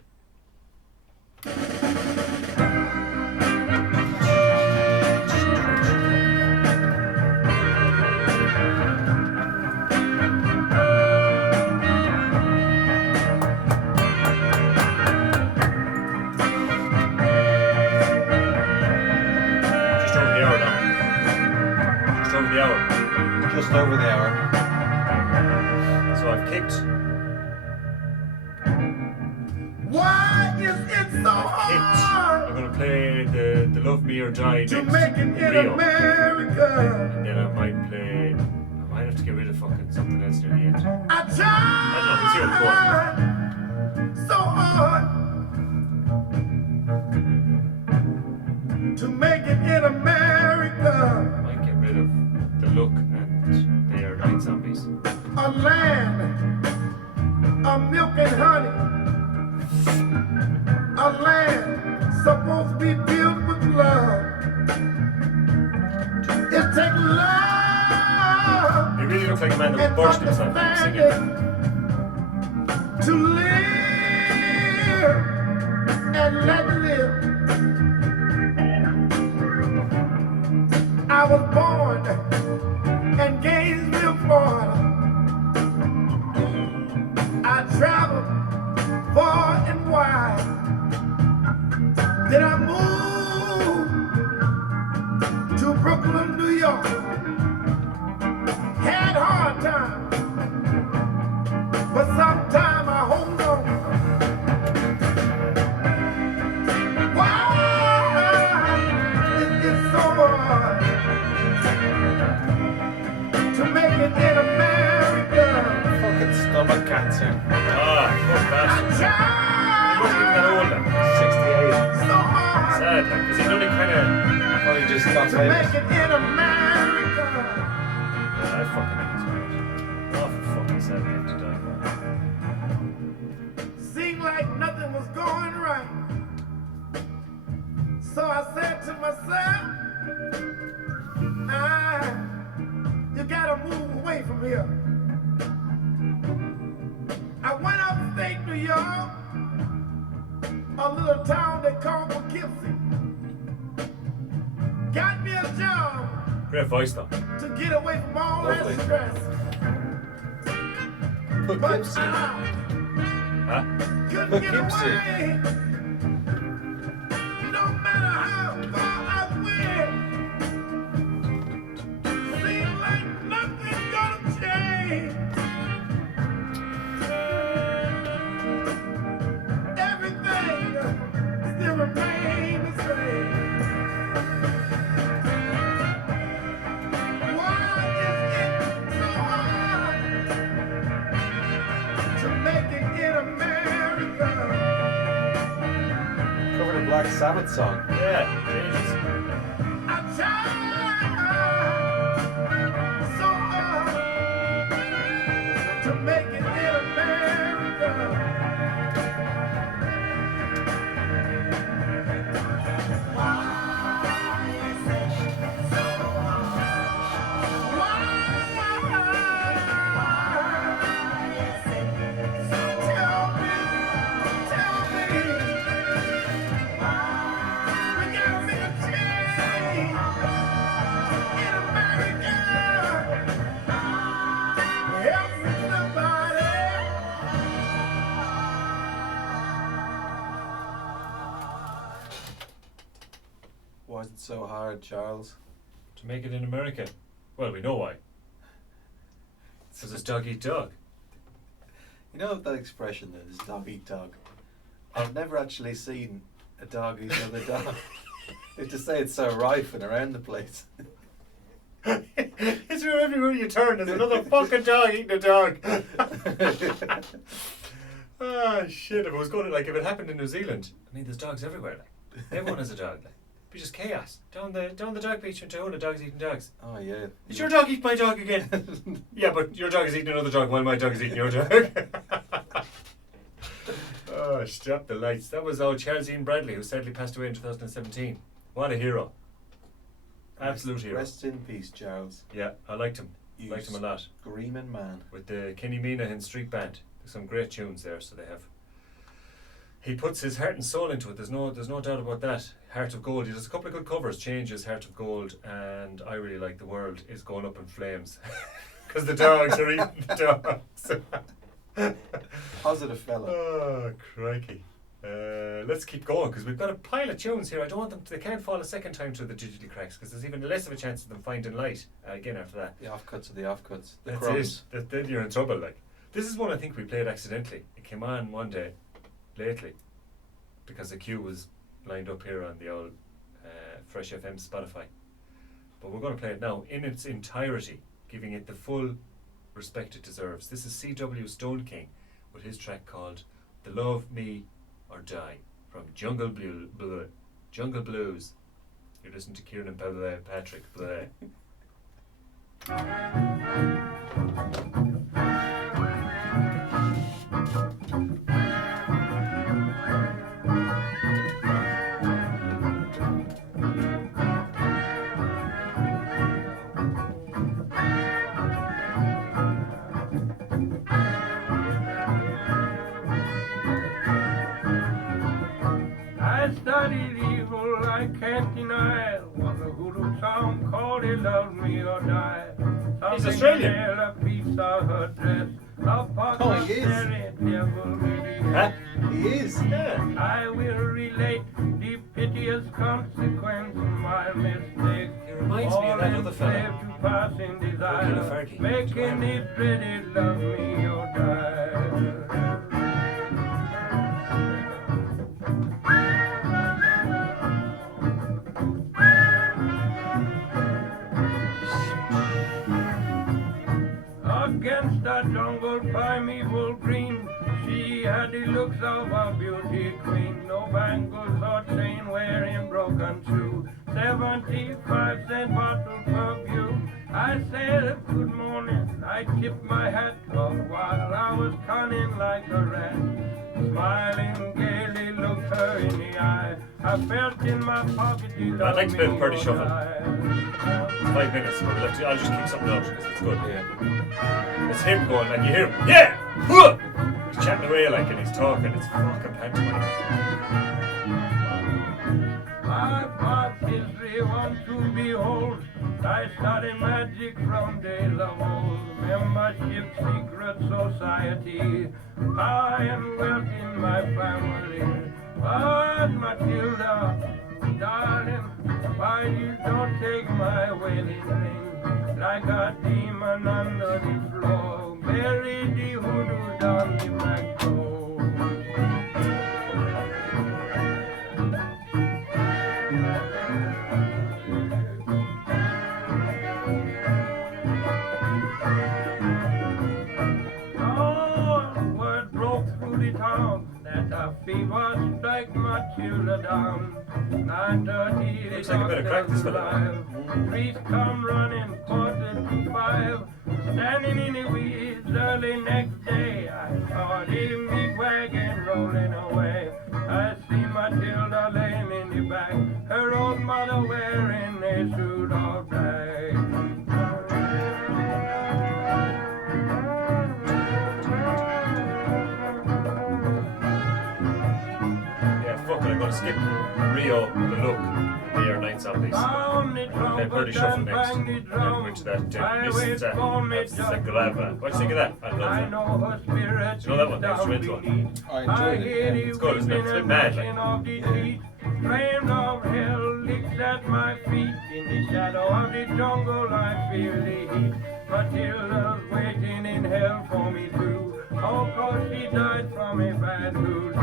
Just over the hour. So I've kicked. Why is it so hard I'm gonna play the Love Me or Die to next, make it in Rio. America? And then I might have to get rid of fucking something else near the end. I tried so hard to make it in America. I might get rid of The Look and They Are Night Zombies. A land of milk and honey. A land supposed to be built with love. It takes love. You really look like a man that and would burst himself when singing. to live and let live. I was born in Gainesville, Florida. I traveled far and wide. Then I moved to Brooklyn, New York. Had hard times, but sometime I hold on. Why is it so hard to make it in America? Fucking stomach cancer. Ah, poor bastard. He wasn't even that old, like 68. So hard Sad, like, because he'd only kind of. Well, he just got to make it in America. Yeah, I fucking think he's great. Awful fucking sad thing to die for. Seemed like nothing was going right. So I said to myself, you gotta move away from here. I went upstate New York, a little town they call Poughkeepsie. Got me a job Great voice, though. to get away from all Lovely. that stress. But Poughkeepsie. I Huh? couldn't get Poughkeepsie. away. No matter how far I went, seemed like nothing's gonna change. Everything still remains the same. Why is it so hard to make it in America? Covered a Black Sabbath song. Yeah, Jesus. I tried so hard to make it in America. Why is it so hard? Why is it so? Tell me. We gotta make a change in America. Help me, somebody. Why is it so hard, Charles? To make it in America. Well, we know why. Because it's dog eat dog. You know that expression that is dog eat dog? I've never actually seen a dog eat another dog. They just say it's so rife and around the place. It's where everywhere you turn, there's another fucking dog eating a dog. Ah, shit. If it was going to, like, if it happened in New Zealand, I mean, there's dogs everywhere, like. Everyone has a dog, like. It'd be just chaos. Down the dog beach in Toronto, dogs eating dogs. Oh, yeah. Is your dog eat my dog again? Yeah, but your dog is eating another dog while my dog is eating your dog. Oh, stop the lights. That was old Charles Ian Bradley, who sadly passed away in 2017. What a hero. Absolute hero. Rest in peace, Charles. Yeah, I liked him. You Liked him a lot. Screaming man. With the Kenny Minahan Street Band. There's some great tunes there, so they have. He puts his heart and soul into it. There's no doubt about that. Heart of Gold. He does a couple of good covers. Changes, Heart of Gold, and I really like The World is Going Up in Flames, because the dogs are eating the dogs. Positive fella. Oh, crikey. Let's keep going, because we've got a pile of tunes here. I don't want them. They can't fall a second time through the digital cracks, because there's even less of a chance of them finding light again after that. The offcuts of the offcuts. The That's crumbs. it. Then you're in trouble. Like, this is one I think we played accidentally. It came on one day lately because the queue was lined up here on the old Fresh FM Spotify. But we're going to play it now in its entirety, giving it the full respect it deserves. This is C.W. Stone King with his track called "The Love Me or Die" from Jungle Blues. You listen to Kieran Patrick. I studied evil, I can't deny. Was a hoodoo song called "It Love Me or Die." He's Australian. A piece of her dress, Oh, he is. Huh? He is. Yeah. I will relate the piteous consequence of my mistake. He reminds me of that other fella. To passing desire, Fergie. making it dreaded, love me or die. Against the jungle primeval green, she had the looks of a beauty queen. No bangles or chain wearing broken shoe. 75-cent bottle perfume. I said good morning, I tipped my hat, while I was cunning like a rat. Smiling gaily looked her in the eye. I felt in my pocket. I'd like to play the Purdy Shuffle. It's 5 minutes, but I'll just keep something out because it's good. Yeah. It's him going, and you hear him, yeah! Huh! He's chatting away like, and he's talking, it's fucking pantomime. My past history one to behold. I studied magic from days of old. Membership, secret society. I am wealth in my family. But Matilda, darling, why you don't take my wedding ring? Like a demon under the floor. Bury the hoodoo down the back door. Fever strike Matilda down. 9:30. Looks like a bit of crack, this fella. Priest come running, 4:45. Standing in the weeds early next day. I saw the meat wagon rolling away. I see Matilda laying in the back. Her old mother wearing a suit of black. I'm going to skip Rio, The Look, the Air 9 Zombies. Then Purdy Shuffle next. And then go into that Mrs. Sagrava. What do you think of that? I love that. Do you know that one? The instrumental one. I enjoyed it. It's good, isn't it? It's a bit mad, like. Flame of hell licks at my feet. In the shadow of the jungle I feel the heat. Matilda's waiting in hell for me too. Oh, 'cause she died from a bad hoodoo.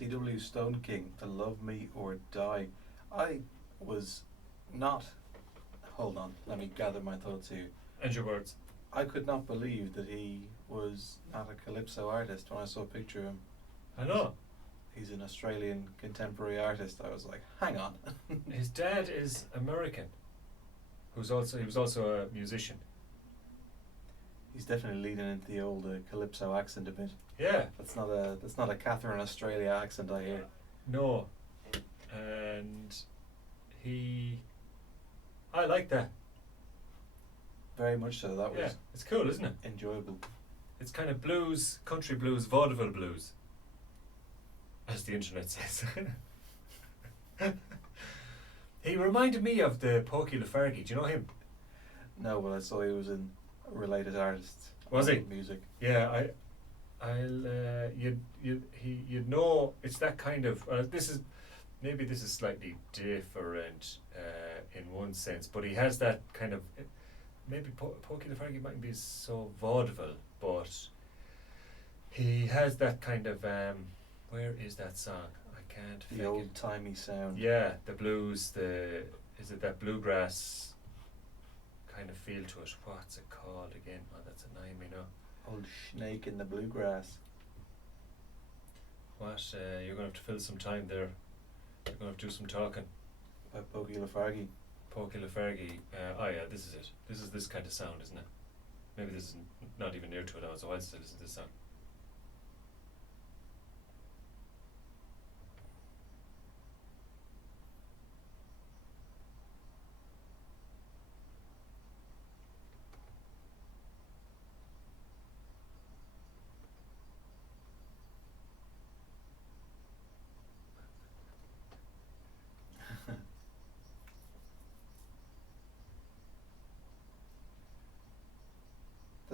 CW Stone King, to Love Me or Die. I was not. Hold on, let me gather my thoughts here. And your words. I could not believe that he was not a calypso artist when I saw a picture of him. I know. He's an Australian contemporary artist. I was like, hang on. His dad is American. He was also a musician. He's definitely leading into the old calypso accent a bit. Yeah. That's not a Catherine Australia accent I hear. No. And I like that. Very much so. That was it's cool, isn't it? enjoyable. It's kind of blues, country blues, vaudeville blues, as the internet says. He reminded me of the Pokey Lafargue. Do you know him? No, but I saw he was in related artists. Was he? Music. Yeah, you'd know it's that kind of. This is slightly different in one sense, but he has that kind of. Maybe Pokey Lafargue mightn't be so vaudeville, but he has that kind of. Where is that song? I can't. The old timey sound. Yeah, the blues. Is it that bluegrass kind of feel to it? What's it called again? Oh, that's annoying me now. Old snake in the bluegrass. What? You're going to have to fill some time there. You're going to have to do some talking. By Pokey Lafargue. Pokey Lafargue. Oh yeah, this is it. This is this kind of sound, isn't it? Maybe this is not even near to it. I was a while since I listened to this song.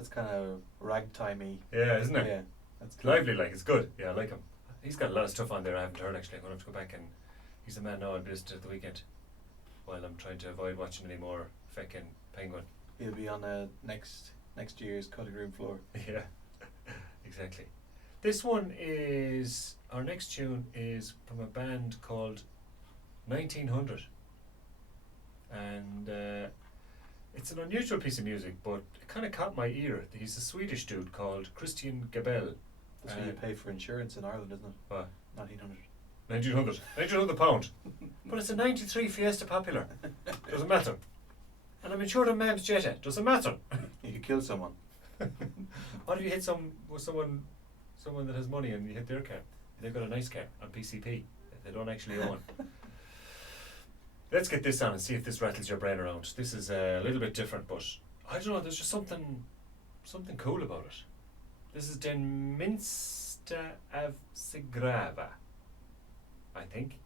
That's kind of ragtimey. Yeah, isn't it? Yeah, that's It's lively, like, it's good. Yeah, I like him. He's got a lot of stuff on there I haven't heard actually. I'm going to have to go back and he's the man now I'll be listening to at the weekend while I'm trying to avoid watching any more feckin' Penguin. He'll be on next year's cutting room floor. Yeah, exactly. This one is, our next tune is from a band called 1900. And it's an unusual piece of music, but it kind of caught my ear. He's a Swedish dude called Christian Gabel. That's what you pay for insurance in Ireland, isn't it? What? 1900. 1900 pound. But it's a 93 Fiesta Popular. Doesn't matter. And I'm insured on Mam's Jetta. Doesn't matter. You could kill someone. What if you hit someone that has money and you hit their car? They've got a nice car on PCP that they don't actually own. Let's get this on and see if this rattles your brain around. This is a little bit different, but I don't know, there's just something cool about it. This is Den Minsta av Sigrava, I think.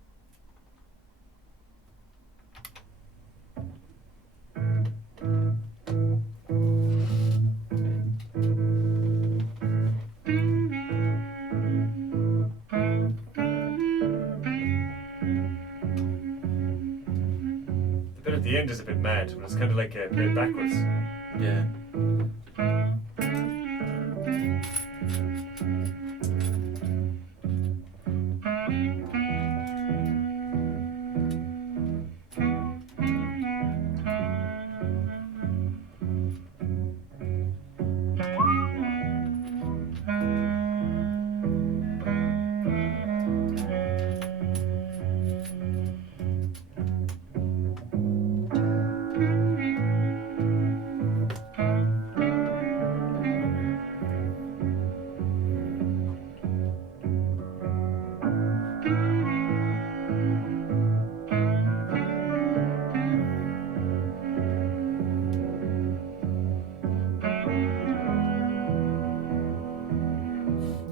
The bit at the end is a bit mad, but it's kind of like played backwards. Yeah.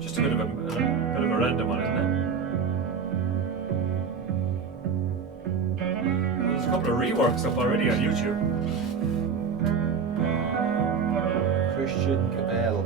Just a bit of a random one, isn't it? There's a couple of reworks up already on YouTube. Christian Gabel.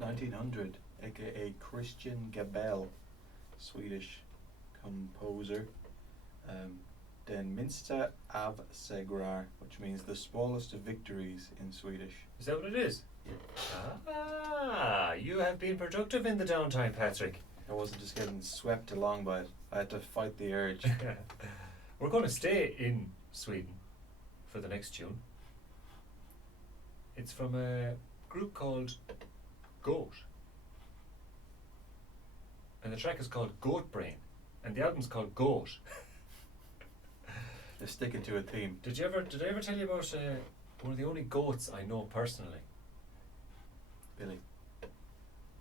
$1900, aka Christian Gabel, Swedish composer. Den minsta av segrar, which means the smallest of victories in Swedish. Is that what it is? Ah, you have been productive in the downtime, Patrick. I wasn't just getting swept along by it. I had to fight the urge. We're going to stay in Sweden for the next tune. It's from a group called Goat. And the track is called Goat Brain. And the album's called Goat. They're sticking to a theme. Did I ever tell you about one of the only goats I know personally? Billy.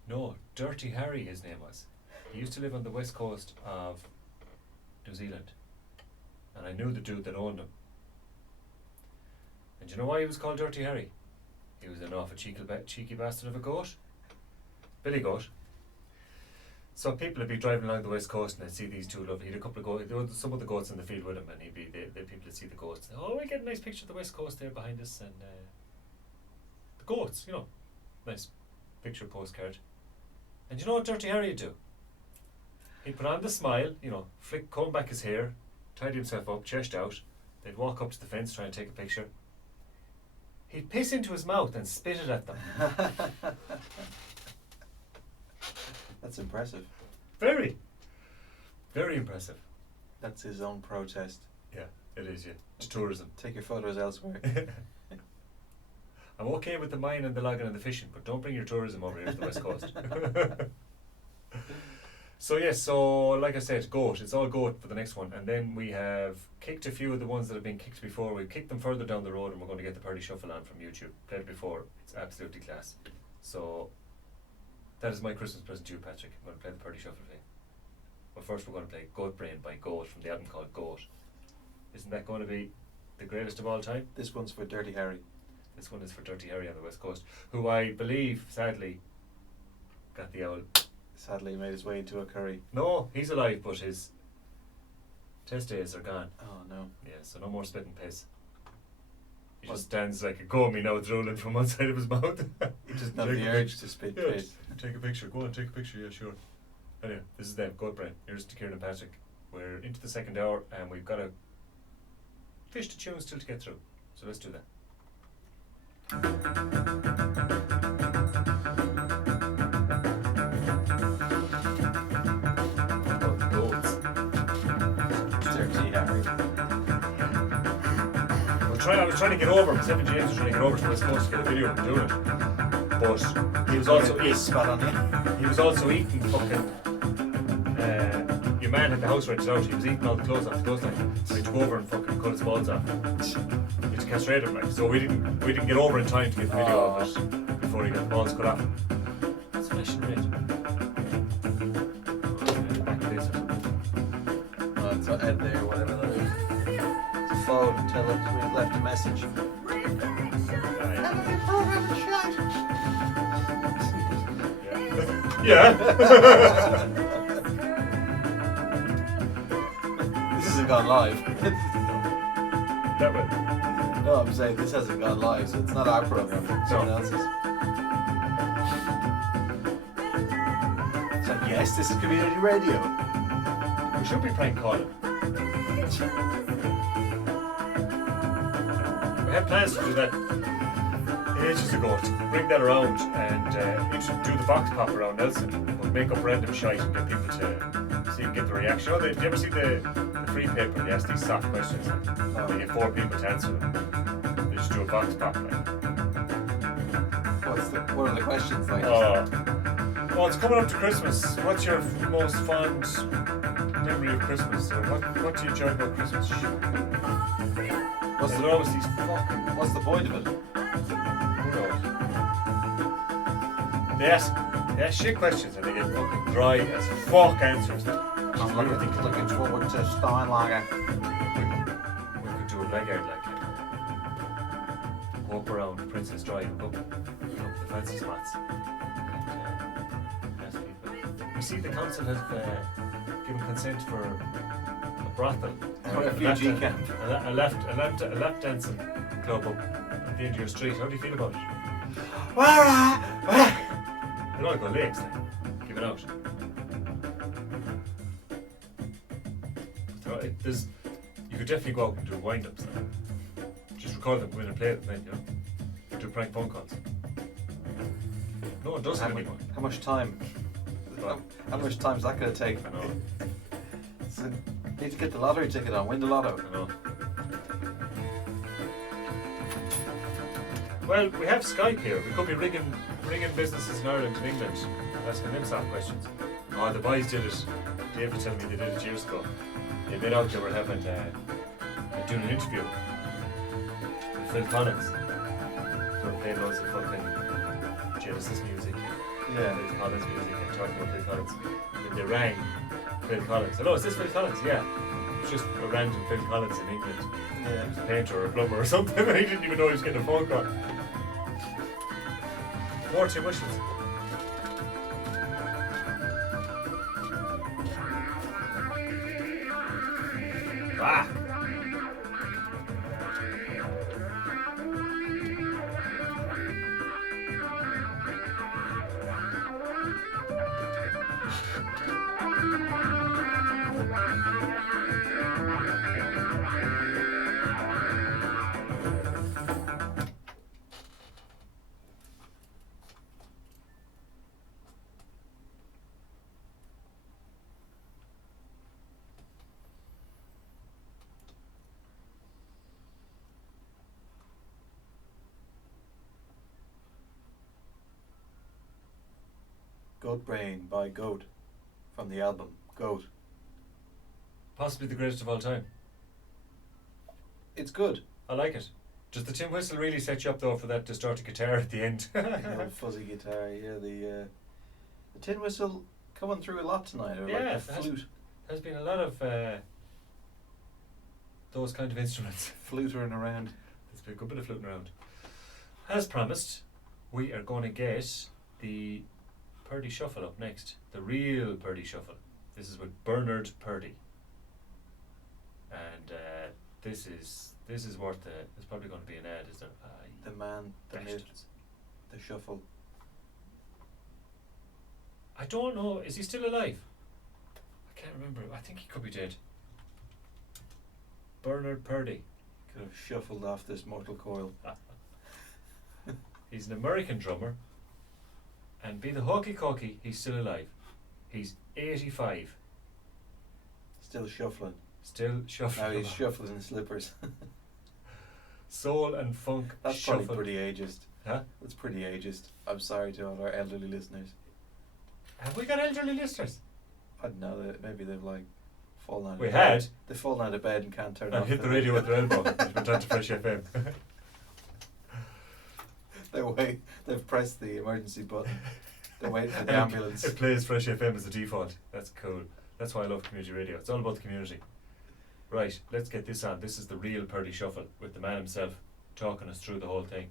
No, Dirty Harry his name was. He used to live on the west coast of New Zealand. And I knew the dude that owned him. And do you know why he was called Dirty Harry? He was an awful cheeky bastard of a goat. Billy Goat. So people would be driving along the west coast and they'd see these two lovely, he had a couple of goats, there were some of the goats in the field with him, and the people would see the goats. Oh, we get a nice picture of the west coast there behind us, and the goats, you know, nice picture postcard. And you know what Dirty Harry would do? He'd put on the smile, you know, comb back his hair, tidy himself up, chest out. They'd walk up to the fence, try and take a picture. He'd piss into his mouth and spit it at them. That's impressive. Very, very impressive. That's his own protest. Yeah, it is, yeah. To tourism. Take your photos elsewhere. I'm okay with the mining and the logging and the fishing, but don't bring your tourism over here to the west coast. So yes, so like I said, goat. It's all goat for the next one, and then we have kicked a few of the ones that have been kicked before. We've kicked them further down the road, and we're going to get the Party Shuffle on from YouTube. Played it before. It's absolutely class. So that is my Christmas present to you, Patrick. I'm going to play the Party Shuffle today. But first we're going to play Goat Brain by Goat from the album called Goat. Isn't that going to be the greatest of all time? This one's for Dirty Harry. This one is for Dirty Harry on the west coast, who I believe, sadly, got the owl. Sadly made his way into a curry. No, he's alive, but his test days are gone. Oh no. Yeah, so no more spit and piss. He just stands like a gummy now, drooling from one side of his mouth. He doesn't have the urge to spit piss. Take a picture. Go on, take a picture. Yeah, sure. Anyway, this is them, Goat Brain. Here's to Kieran and Patrick. We're into the second hour, and we've got a fish to tune still to get through. So let's do that. Goats. Dirty Harry. I was trying to get over him. Seven James was trying to get over to the West Coast to get a video of him doing it. But he was also He was also eating fucking your man had the house rented out, he was eating all the clothes off the clothesline. So he took over and fucking cut his balls off. He had to castrate him, like, so we didn't get over in time to get the video of it before he got the balls cut off. That's flashing red. Back to this or something. Oh, it's Ed there, whatever that is. It's a phone, tell him we've left a message. Yeah. This hasn't gone live. That way. No, I'm saying this hasn't gone live, so it's not our program, it's someone else's. So yes, this is community radio. We should be playing Colin. We had plans to do that ages ago, to bring that around and do the vox pop around Nelson, but make up random shite and get people to see and get the reaction. Oh, did you ever see the free paper? They ask these soft questions. They get 4 people to answer them. They just do a vox pop. Like. What are the questions like? Oh, Oh, it's coming up to Christmas. What's your most fond memory of Christmas? Or what do you enjoy about Christmas? What's There the, are always these fucking... what's the point of it? Who knows? They ask shit questions and they get fucking dry as fuck answers. I'm looking forward to Steinlager. We could do a blackguard like walk around Princess Drive, up the fancy spots. And, ask people. You see, the council has given consent for a brothel, A refugee camp. a lap dancing club up at the end of your street. How do you feel about it? They'll all go legs then. Give it out. You could definitely go out and do wind-ups then. Just record them, go in and play it then, you know? Do prank phone calls. No one does it anymore. How much time? How much time is that going to take? I know. So, need to get the lottery ticket on, win the lotto. I know. Well, we have Skype here. We could be ringing businesses in Ireland and England, asking them some questions. Oh, the boys did it. David told me they did it years ago. They made out they were having doing an interview with Phil Collins. They were playing loads of fucking Genesis music, Yeah. Phil Collins music, and talking about Phil Collins. And then they rang Phil Collins. Hello, is this Phil Collins? Yeah. It was just a random Phil Collins in England. Yeah. He was a painter or a plumber or something, and he didn't even know he was getting a phone call. More tuitions. Ah! Goat Brain by Goat from the album Goat. Possibly the greatest of all time. It's good. I like it. Does the tin whistle really set you up though for that distorted guitar at the end? The old fuzzy guitar, yeah. The tin whistle coming through a lot tonight, or Yeah, like it the has. flute. There's been a lot of those kind of instruments. Flutering around. There's been a good bit of floating around. As promised, we are going to get the Purdy Shuffle up next. The real Purdy Shuffle. This is with Bernard Purdy. And this is worth it. There's probably going to be an ad, is there? The man, the myth, bastards. the shuffle. I don't know. Is he still alive? I can't remember. I think he could be dead. Bernard Purdy. Could have shuffled off this mortal coil. He's an American drummer. And be the hokey cokey, he's still alive. He's 85. Still shuffling. Still shuffling. Now he's shuffling slippers. Soul and funk. That's shuffle. probably pretty ageist. Huh? That's pretty ageist. I'm sorry to all our elderly listeners. Have we got elderly listeners? I don't know, maybe they've like fallen out We of bed. had. They've fallen out of bed and can't turn And off hit the radio with their elbow. It's been done to Fresh FM. They've pressed the emergency button. They're waiting for the And ambulance. It plays Fresh FM as the default. That's cool. That's why I love community radio. It's all about the community. Right, let's get this on. This is the real Purdy Shuffle with the man himself talking us through the whole thing.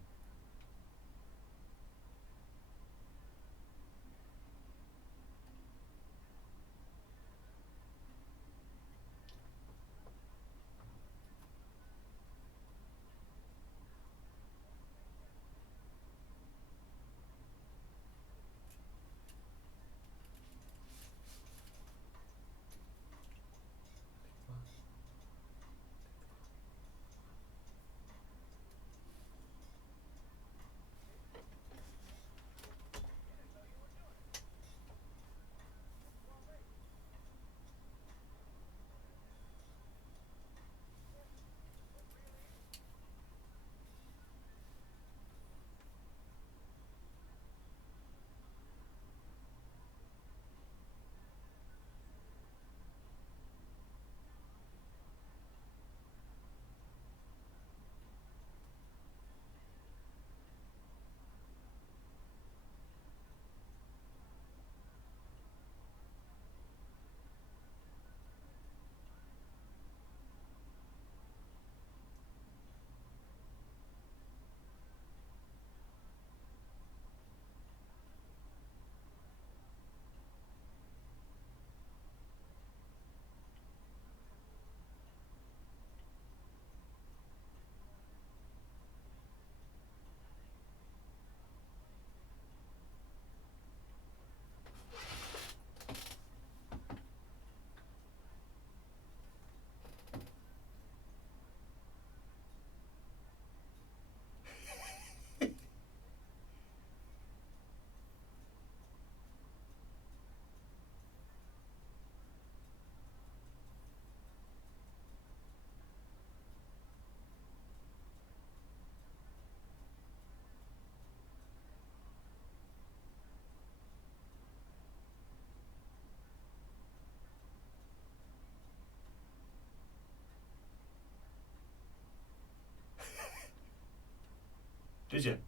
Did you?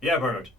Yeah, Bernard.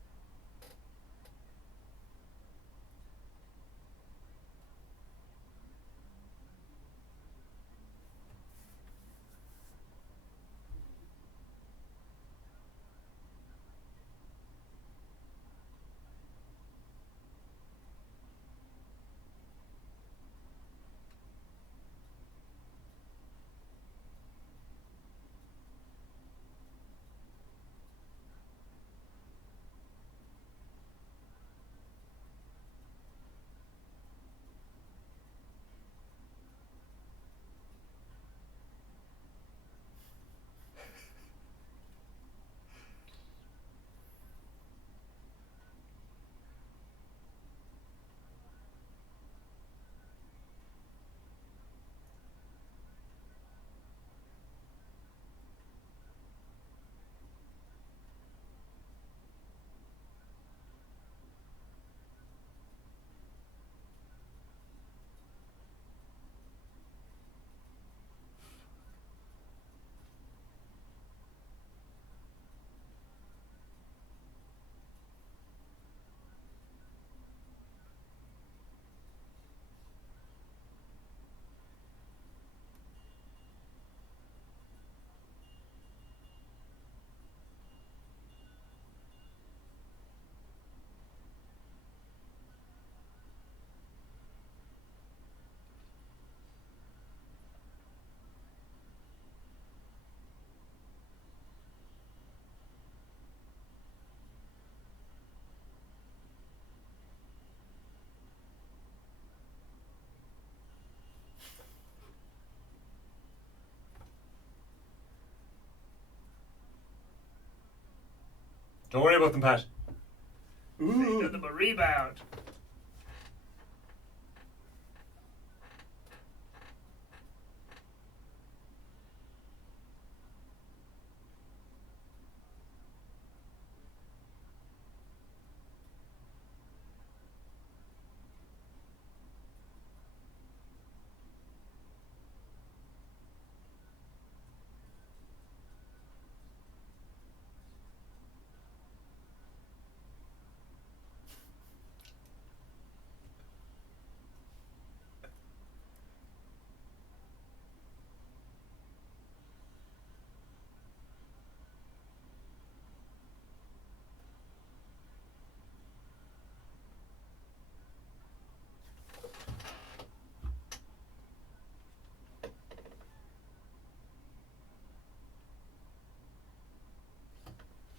Don't worry about them, Pat. Ooh. Give them a rebound.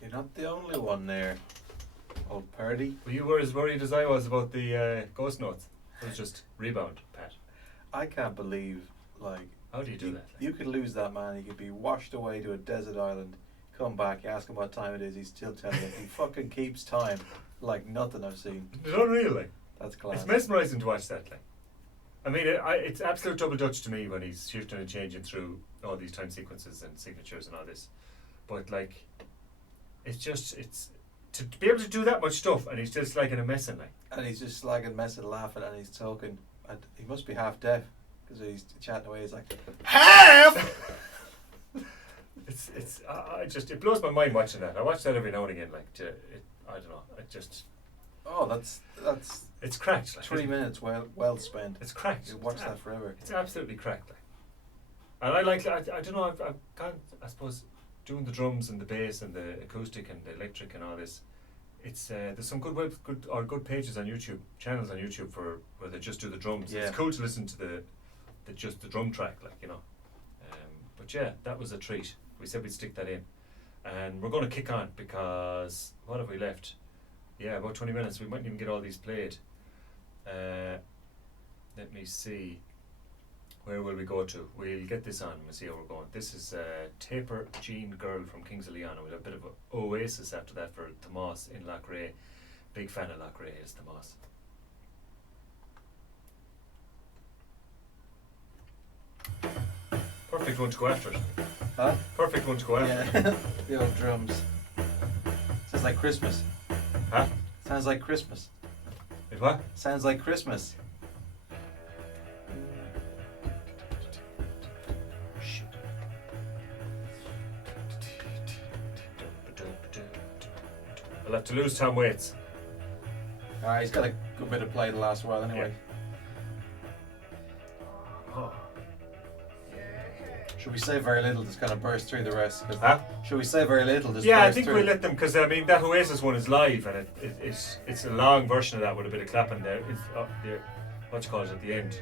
You're not the only one there, old party. Were you as worried as I was about the ghost notes? It was just rebound, Pat. I can't believe, like, How do you do that? you could lose that man. He could be washed away to a desert island, come back, you ask him what time it is, he's still telling you. He fucking keeps time like nothing I've seen. It's unreal, like. That's class. It's mesmerising to watch that, like. I mean, it's absolute double dutch to me when he's shifting and changing through all these time sequences and signatures and all this. But, like, it's to be able to do that much stuff, and he's just like in a mess and like. And he's just slagging, messing, laughing, and he's talking. And he must be half deaf because he's chatting away. He's like, half. It blows my mind watching that. I watch that every now and again. Like, I don't know. Oh, that's It's cracked. Like, 20 minutes well spent. It's cracked. You watch that forever. It's absolutely cracked. Like, and I don't know. I've can't. I suppose doing the drums and the bass and the acoustic and the electric and all this. It's there's some good pages on YouTube, channels on YouTube for where they just do the drums. Yeah. It's cool to listen to the drum track, like, you know. But yeah, that was a treat. We said we'd stick that in, and we're going to kick on because what have we left? Yeah, about 20 minutes. We mightn't even get all these played. Let me see. Where will we go to? We'll get this on. We'll see how we're going. This is Taper Jean Girl from Kings of Leon. We'll have a bit of an Oasis after that for Tomas in Lochray. Big fan of Lochray is Tomas. Perfect one to go after it. Huh? Perfect one to go after. Yeah. The old drums. Sounds like Christmas. Huh? Sounds like Christmas. Wait, what? Sounds like Christmas. I'll have to lose Tom Waits. He's got a good bit of play the last while anyway. Oh. Should we say very little, just kind of burst through the rest? Huh? Should we say very little, just Yeah, I burst think through? we'll let them, because I mean that Oasis one is live, and it's a long version of that with a bit of clapping there. It's what you call it at the end.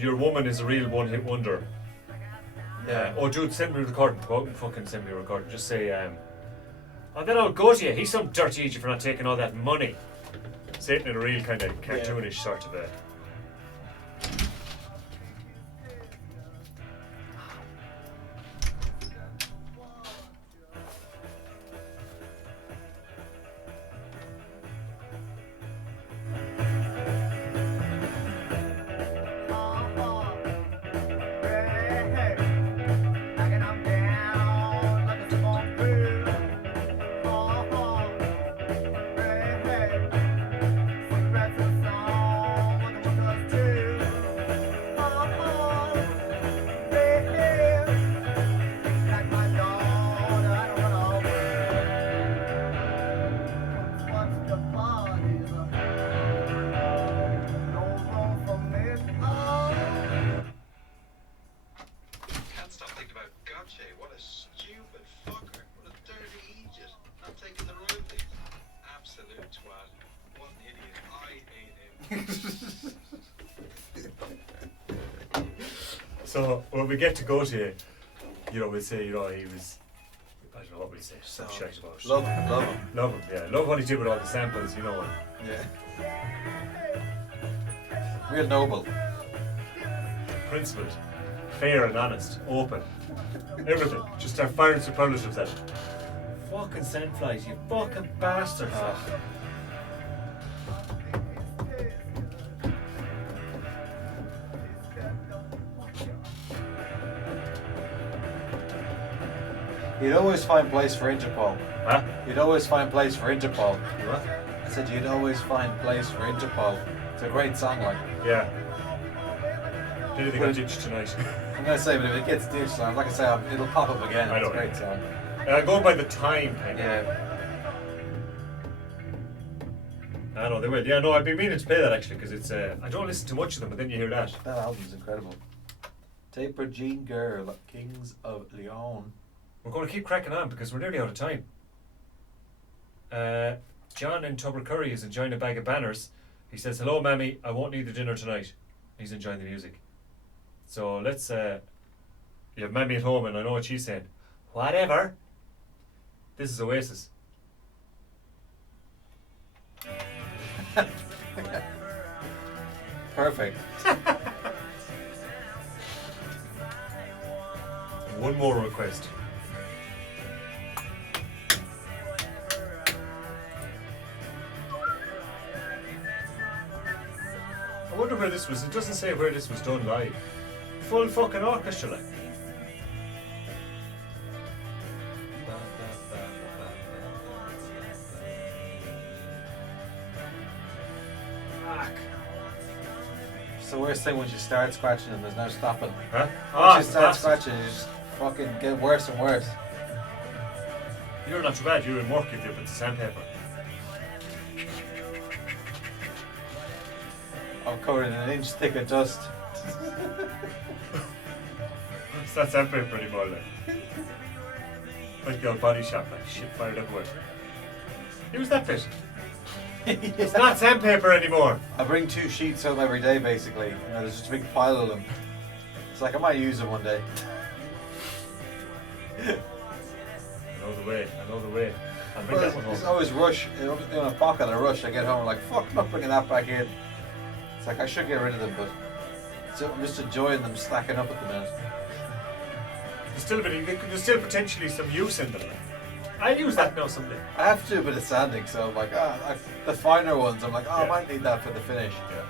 Your Woman is a real one-hit wonder. Yeah. Oh, dude, send me a recording. Go out and fucking send me a recording. Just say, oh, then I'll go to you. He's some dirty idiot for not taking all that money. Say it in a real kind of cartoonish sort of a. What a stupid fucker. What a dirty idiot. Not taking the royalties. Absolute twat. What an idiot. I hate him. So when we get to go to you, we'll say, he was, I don't know what we'll say, some shite about it. Love him, love him. Love him, yeah. Love what he did with all the samples, Yeah. Real noble. Principled, fair and honest, open. Everything. Just start firing superlatives at it. Fucking sandflies, you fucking bastards. You'd always find place for Interpol. Huh? You'd always find place for Interpol. What? I said you'd always find place for Interpol. It's a great song, like. Yeah. Did they got ditched tonight? I'm gonna say, but if it gets ditched, like I say, it'll pop up again. I know. It's a great song. Going by the time, kind of. Yeah. I know they will. Yeah, no, I've been meaning to play that actually because it's. I don't listen to much of them, but then you hear that. That album's incredible. Taper Jean Girl, Kings of Leon. We're going to keep cracking on because we're nearly out of time. John in Tubbercurry is enjoying a bag of banners. He says, "Hello, Mammy. I won't need the dinner tonight." He's enjoying the music. So let's. You have Mammy at home, and I know what she's saying. Whatever. This is Oasis. Perfect. One more request. I wonder where this was. It doesn't say where this was done live. Full fucking orchestra, like. Fuck. It's the worst thing once you start scratching and there's no stopping. Huh? Once you start bastard. scratching, you just fucking get worse and worse. You're not too bad. You're in work if you put the sandpaper. I'm covered in an inch thick of dust. It's not sandpaper anymore, like. Like the old body shop, like shit fired everywhere. Who's that bit? It's not sandpaper anymore. I bring 2 sheets home every day, basically. And there's just a big pile of them. It's like I might use them one day. I know the way. I know the way. I'll bring Well, that one there's home. always rush. In a pocket, a rush. I get home, like, fuck, I'm not bringing that back in. It's like I should get rid of them, but I'm just enjoying them stacking up at the minute. There's still potentially some use in them. I'll use that now someday. I have to do a bit of sanding, so I'm like, the finer ones, I'm like, Yeah. I might need that for the finish. Yeah.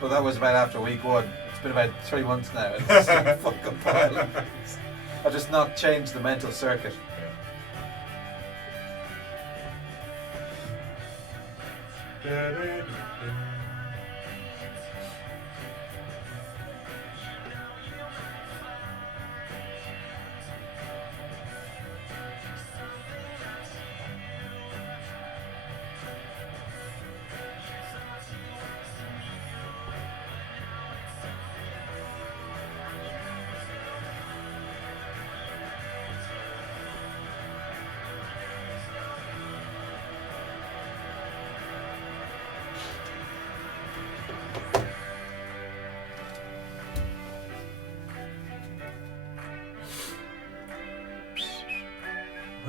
But that was about after week 1. It's been about 3 months now. And it's still a fucking pile. I've just not changed the mental circuit.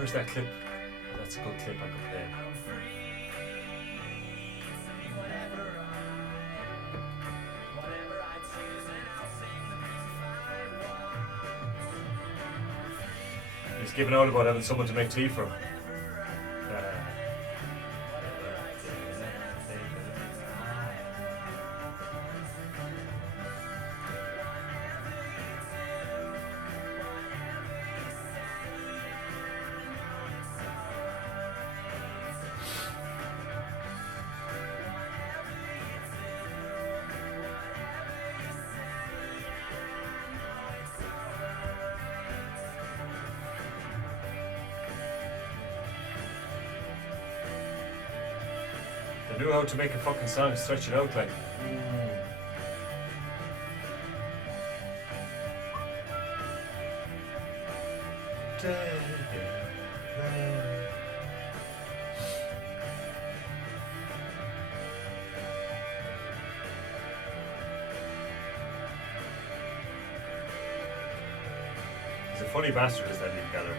Where's that clip? That's a good clip I could play. He's giving out about having someone to make tea for him. They knew how to make a fucking song and stretch it out like. He's a funny bastard, is that lead gather.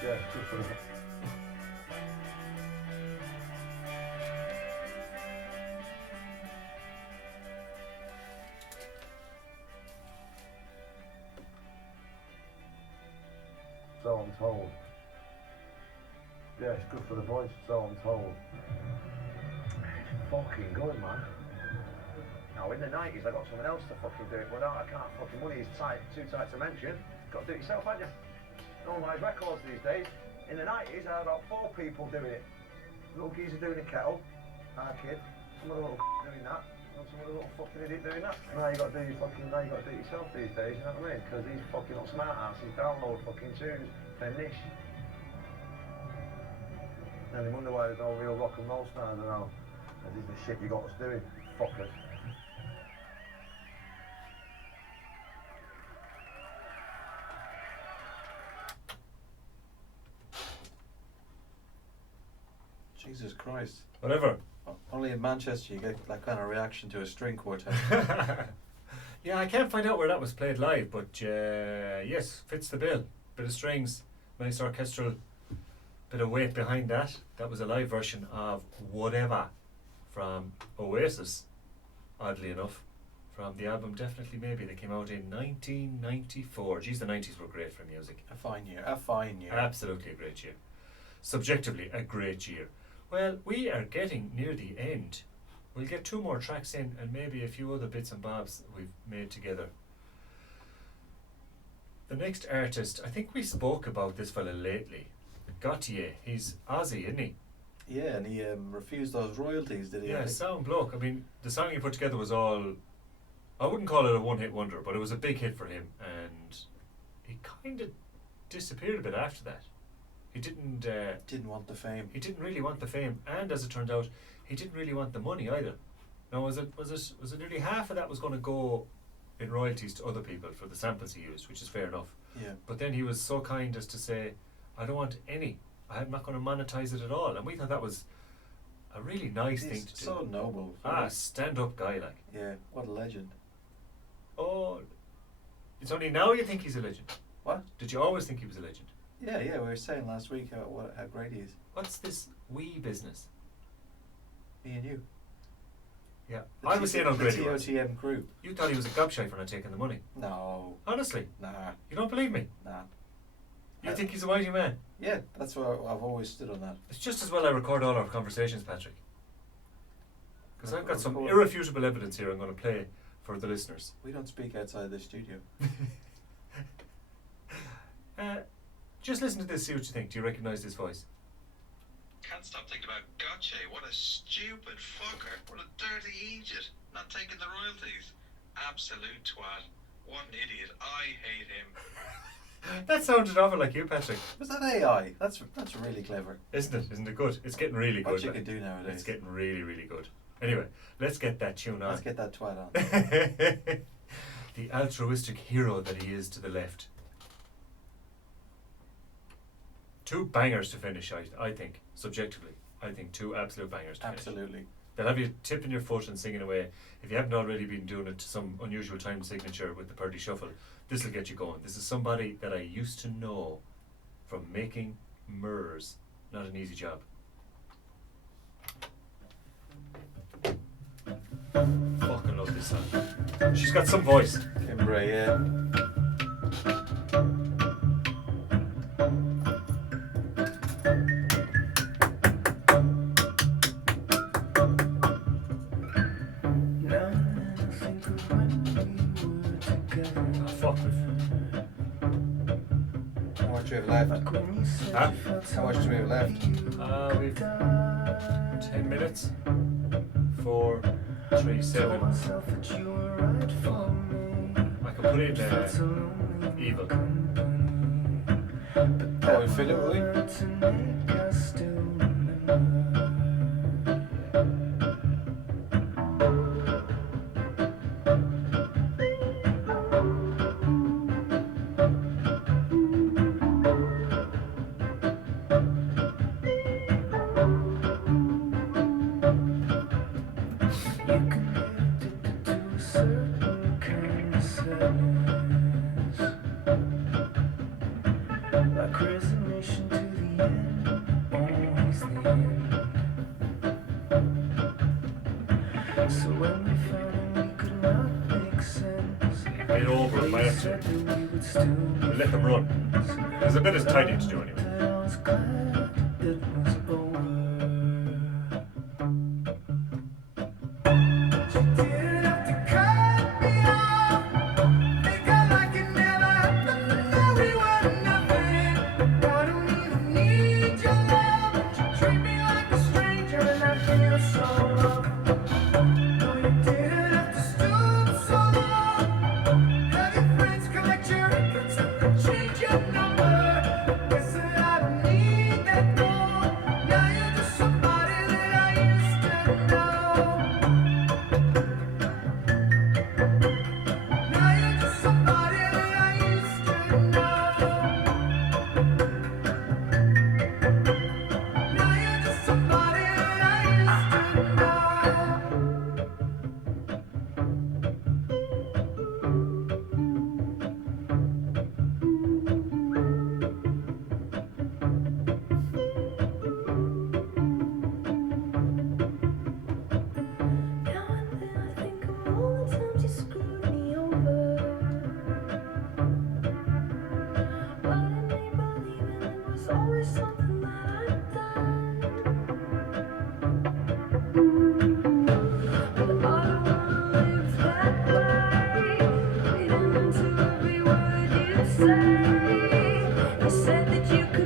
Yeah, good for them. So I'm told. Yeah, it's good for the voice, so I'm told. It's fucking good, man. Now, in the 90s, I got someone else to fucking do it, but now I can't fucking, money is tight, too tight to mention. Got to do it yourself, haven't you? No one buys records these days. In the 90s, I had about 4 people doing it. Little geezer doing a kettle, our kid. Some other little doing that. And some other little fucking idiot doing that. Now you got to do your fucking, now you got to do it yourself these days, you know what I mean? Because these fucking little smart asses download fucking tunes. They're niche. And they wonder why there's no real rock and roll stars around. And this is the shit you got us doing, fuckers. Jesus Christ. Whatever. Only in Manchester you get that kind of reaction to a string quartet. Yeah, I can't find out where that was played live, but yes, fits the bill. Bit of strings, nice orchestral, bit of weight behind that. That was a live version of Whatever from Oasis, oddly enough, from the album Definitely Maybe that came out in 1994. Geez, the 90s were great for music. A fine year, a fine year. Absolutely a great year. Subjectively, a great year. Well, we are getting near the end. We'll get 2 more tracks in and maybe a few other bits and bobs we've made together. The next artist, I think we spoke about this fella lately. Gautier. He's Aussie, isn't he? Yeah, and he refused those royalties, did he? Yeah, sound bloke. I mean, the song he put together was all, I wouldn't call it a one-hit wonder, but it was a big hit for him, and he kind of disappeared a bit after that. He didn't want the fame. He didn't really want the fame, and as it turned out, he didn't really want the money either. Now, was it nearly half of that was going to go in royalties to other people for the samples he used, which is fair enough. Yeah. But then he was so kind as to say, I don't want any. I'm not going to monetize it at all. And we thought that was a really nice thing to do. So noble. Stand-up guy, like. Yeah, what a legend. Oh, it's only now you think he's a legend. What? Did you always think he was a legend? Yeah, we were saying last week how great he is. What's this wee business? Me and you. Yeah, I was saying how great he was. ToTM crew. You thought he was a gobshite for not taking the money. No. Honestly? Nah. You don't believe me? Nah. You think he's a mighty man? Yeah, that's what I've always stood on that. It's just as well I record all our conversations, Patrick. Because I've got some Record. irrefutable evidence here I'm going to play for the listeners. We don't speak outside the studio. Just listen to this, see what you think. Do you recognise this voice? Can't stop thinking about Gotcha. What a stupid fucker. What a dirty idiot. Not taking the royalties. Absolute twat. What an idiot. I hate him. That sounded awful like you, Patrick. Was that AI? That's really clever. Isn't it? Isn't it good? It's getting really good. What you can do nowadays. It's getting really, really good. Anyway, let's get that tune on. Let's get that twat on. The altruistic hero that he is to the left. Two bangers to finish, I think, subjectively. I think two absolute bangers to finish. Absolutely. They'll have you tipping your foot and singing away. If you haven't already been doing it to some unusual time signature with the Purdy Shuffle, this will get you going. This is somebody that I used to know from making mirrors. Not an easy job. Fucking love this song. She's got some voice. Kimbra, yeah. How much do we have left? Huh? How much do we have left? We've 10 minutes. 4, 3, 7. I can put in evil. Oh, we fill it, will we? Get over it, might have to. We'll let them run. There's a bit of tidying to do anyway.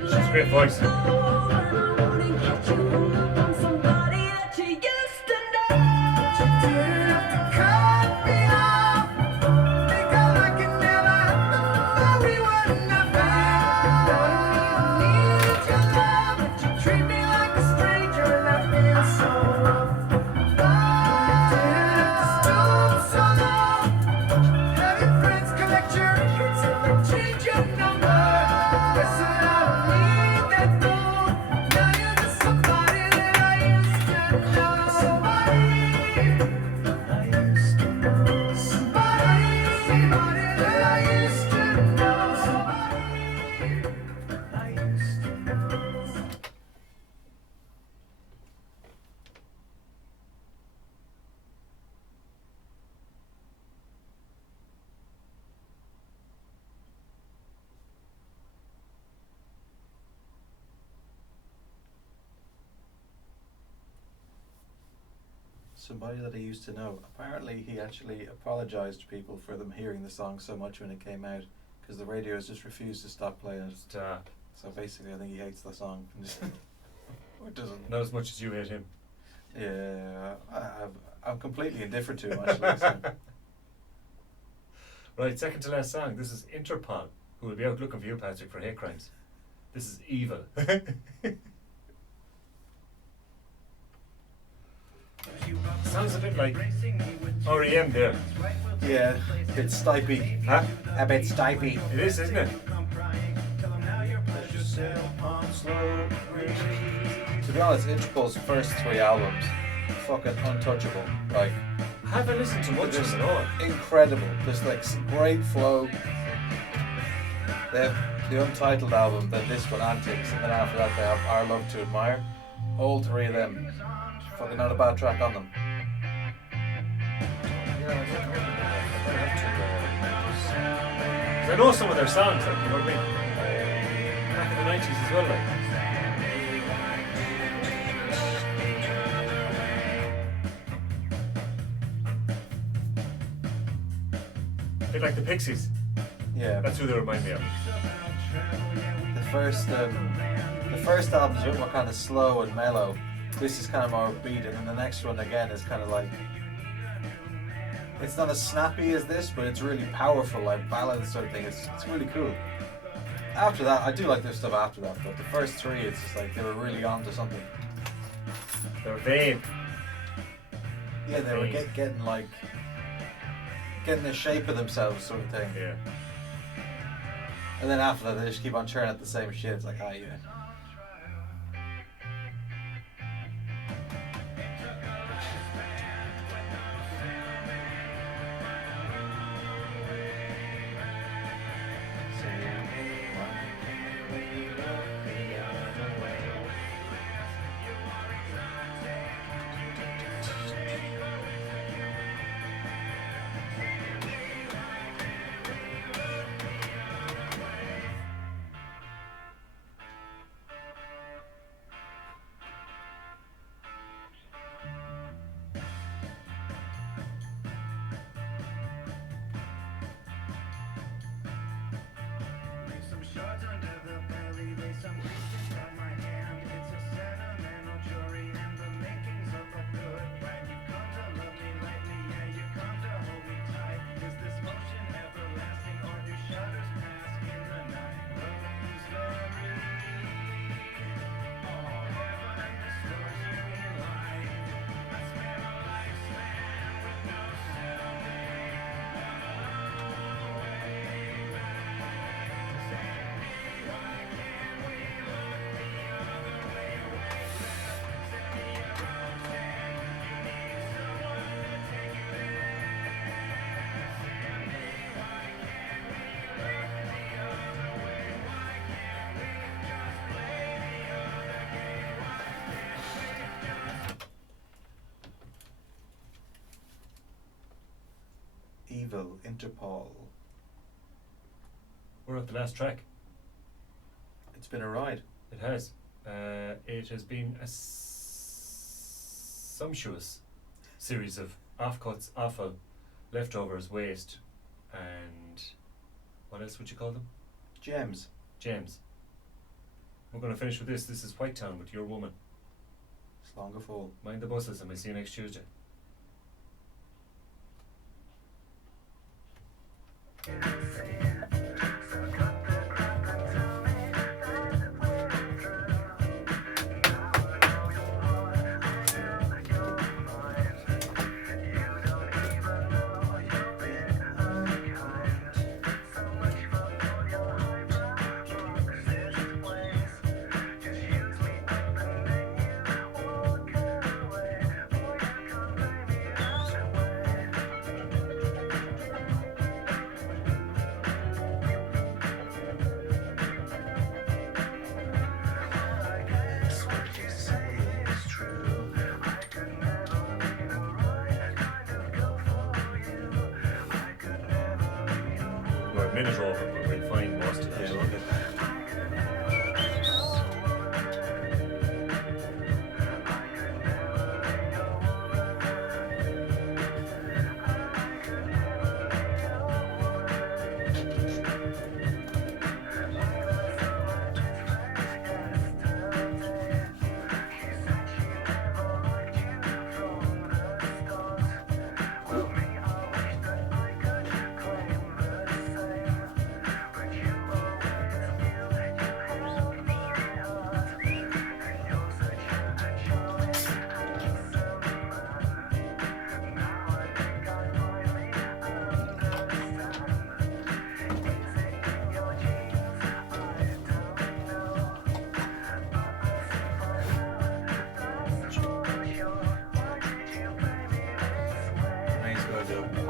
She's a great voice. somebody that I used to know. Apparently, he actually apologised to people for them hearing the song so much when it came out because the radios just refused to stop playing it. Stop. So basically, I think he hates the song. Or doesn't. Not as much as you hate him. Yeah, I'm completely indifferent to him actually. So. Right, second to last song. This is Interpol, who will be out looking for you, Patrick, for hate crimes. This is Evil. Sounds a bit like REM there. Yeah, a bit stipey. Huh? A bit stipey. It is, isn't it? To be honest, Interpol's first 3 albums, fucking untouchable. Like, I haven't listened to much of it at all. incredible. There's like some great flow. They have the Untitled album, then this one, Antics, and then after that they have Our Love to Admire. All 3 of them, fucking not a bad track on them. I know some of their songs, like, you know what I mean? Back in the 90s as well, like. A bit like the Pixies. Yeah, That's who they remind me of. the first album is a bit more kind of slow and mellow. This is kind of more upbeat, and then the next one again is kind of like, it's not as snappy as this, but it's really powerful, like ballad sort of thing. It's really cool. After that, I do like their stuff after that, but the first 3, it's just like they were really on to something. They're vain. Yeah, they were getting the shape of themselves, sort of thing. Yeah. And then after that, they just keep on churning at the same shit. It's like, ah, yeah. Evil, Interpol. We're at the last track. It's been a ride. It has. It has been a sumptuous series of offcuts, offal, leftovers, waste, and what else would you call them? Gems. Gems. We're going to finish with this. This is White Town with Your Woman. Slonger Fall. Mind the buses, and we'll see you next Tuesday. We're a minute over, but we'll find most of it.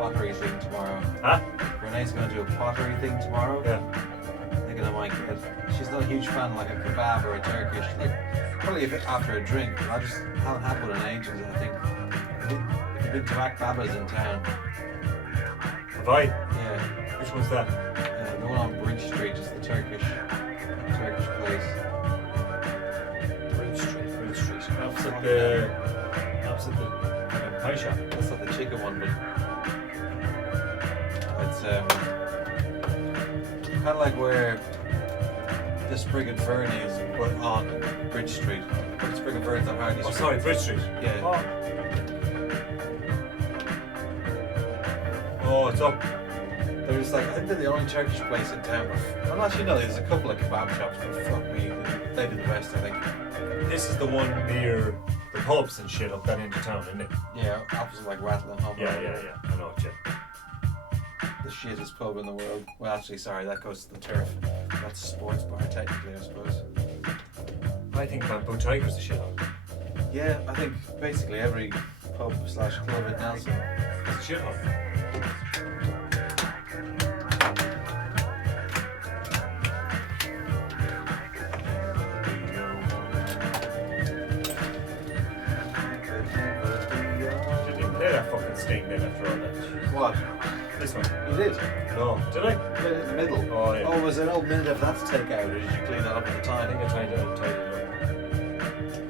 pottery thing tomorrow. Huh? Renee's going to do a pottery thing tomorrow. Yeah. Thinking I might get. She's not a huge fan of like a kebab or a Turkish. Like probably after a drink. But I just haven't had one in ages. I think. Have you been to Baba's in town? Have I? Yeah. Which one's that? The one on Bridge Street, just the Turkish place. Bridge Street. Opposite the pie shop. That's not the chicken one, but it's kind of like where the Sprig and Fern is, but on Bridge Street. But Sprig and Fern's on Hardy Oh, Street. sorry, Bridge Street. Yeah. Oh, it's up. There's like, I think they're the only Turkish place in town. I'm not sure, there's a couple of kebab shops, but fuck me, they do the best, I think. This is the one near the pubs and shit up that end of town, isn't it? Yeah, opposite like Rattle and Home. Yeah. I know it, yeah. The shittest pub in the world. Well, actually, sorry, that goes to the Turf. That's a sports bar, technically, I suppose. I think Bamboo Tiger's the shit up. Yeah, I think basically every pub / club in Nelson It's the shit up. Didn't play that fucking sting then after all that. What? This one. You did? No. Did I? Put it in the middle. Oh, yeah. Oh, was there no minute of that to take out, or did you clean that up at the I time? think I tied it up.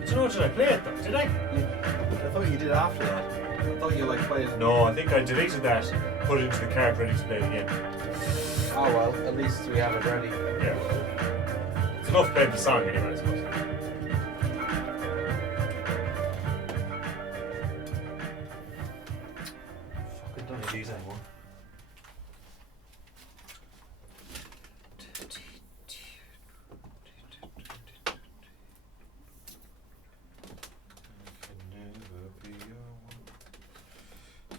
Do you know, did I play it though? Did I? I thought you did after that. I thought you like played it. No, I think I deleted that, put it into the card ready to play it again. Oh well, at least we have it ready. Yeah. It's enough playing the song anyway, I suppose. Fucking don't need these anymore.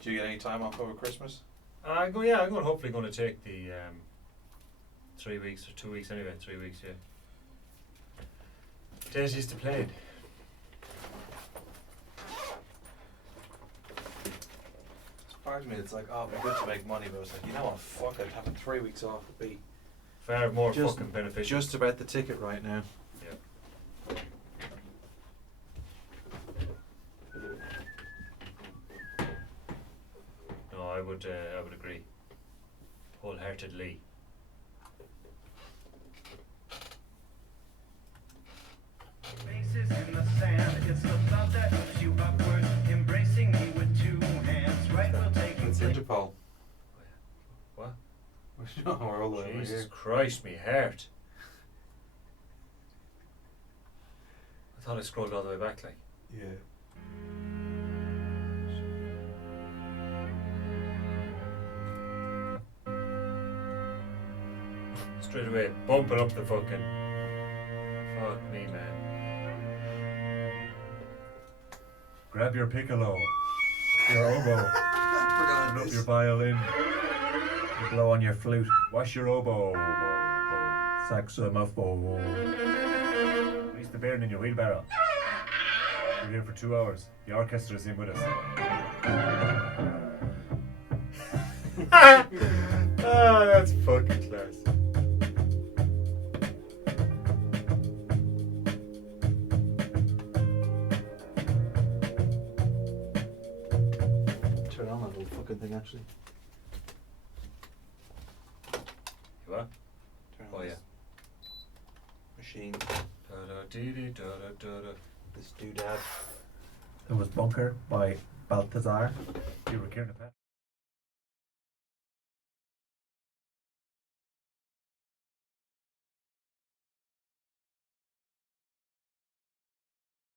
Do you get any time off over Christmas? I'm hopefully going to take the 3 weeks or 2 weeks anyway. 3 weeks, yeah. Days used to play. Part of me, it's like, oh, it'd be good to make money, but I was like, you know what, fuck it, having 3 weeks off would be Far more Just- fucking beneficial. just about the ticket right now. Yeah. No, I would agree wholeheartedly. Faces in the sand, it's the thought that moves you upward, embracing me with 2 hands. Right, we'll take It's you. Interpol. What? We're all the way over Jesus here. Christ, me heart. I thought I scrolled all the way back, like. Yeah. Straight away, bumping up the fucking. Fuck me, man. Grab your piccolo, your oboe, put up your violin, you blow on your flute, wash your oboe, saxophone. Release the bairn in your wheelbarrow. We're here for 2 hours. The orchestra's in with us. Oh, that's fucking class. Turn on that little fucking thing, actually. You what? Turn Oh, on yeah. this machine. Da-da-dee-dee-da-da-da-da. This doodad. It was Bunker by Balthazar. You were Kieran Pat.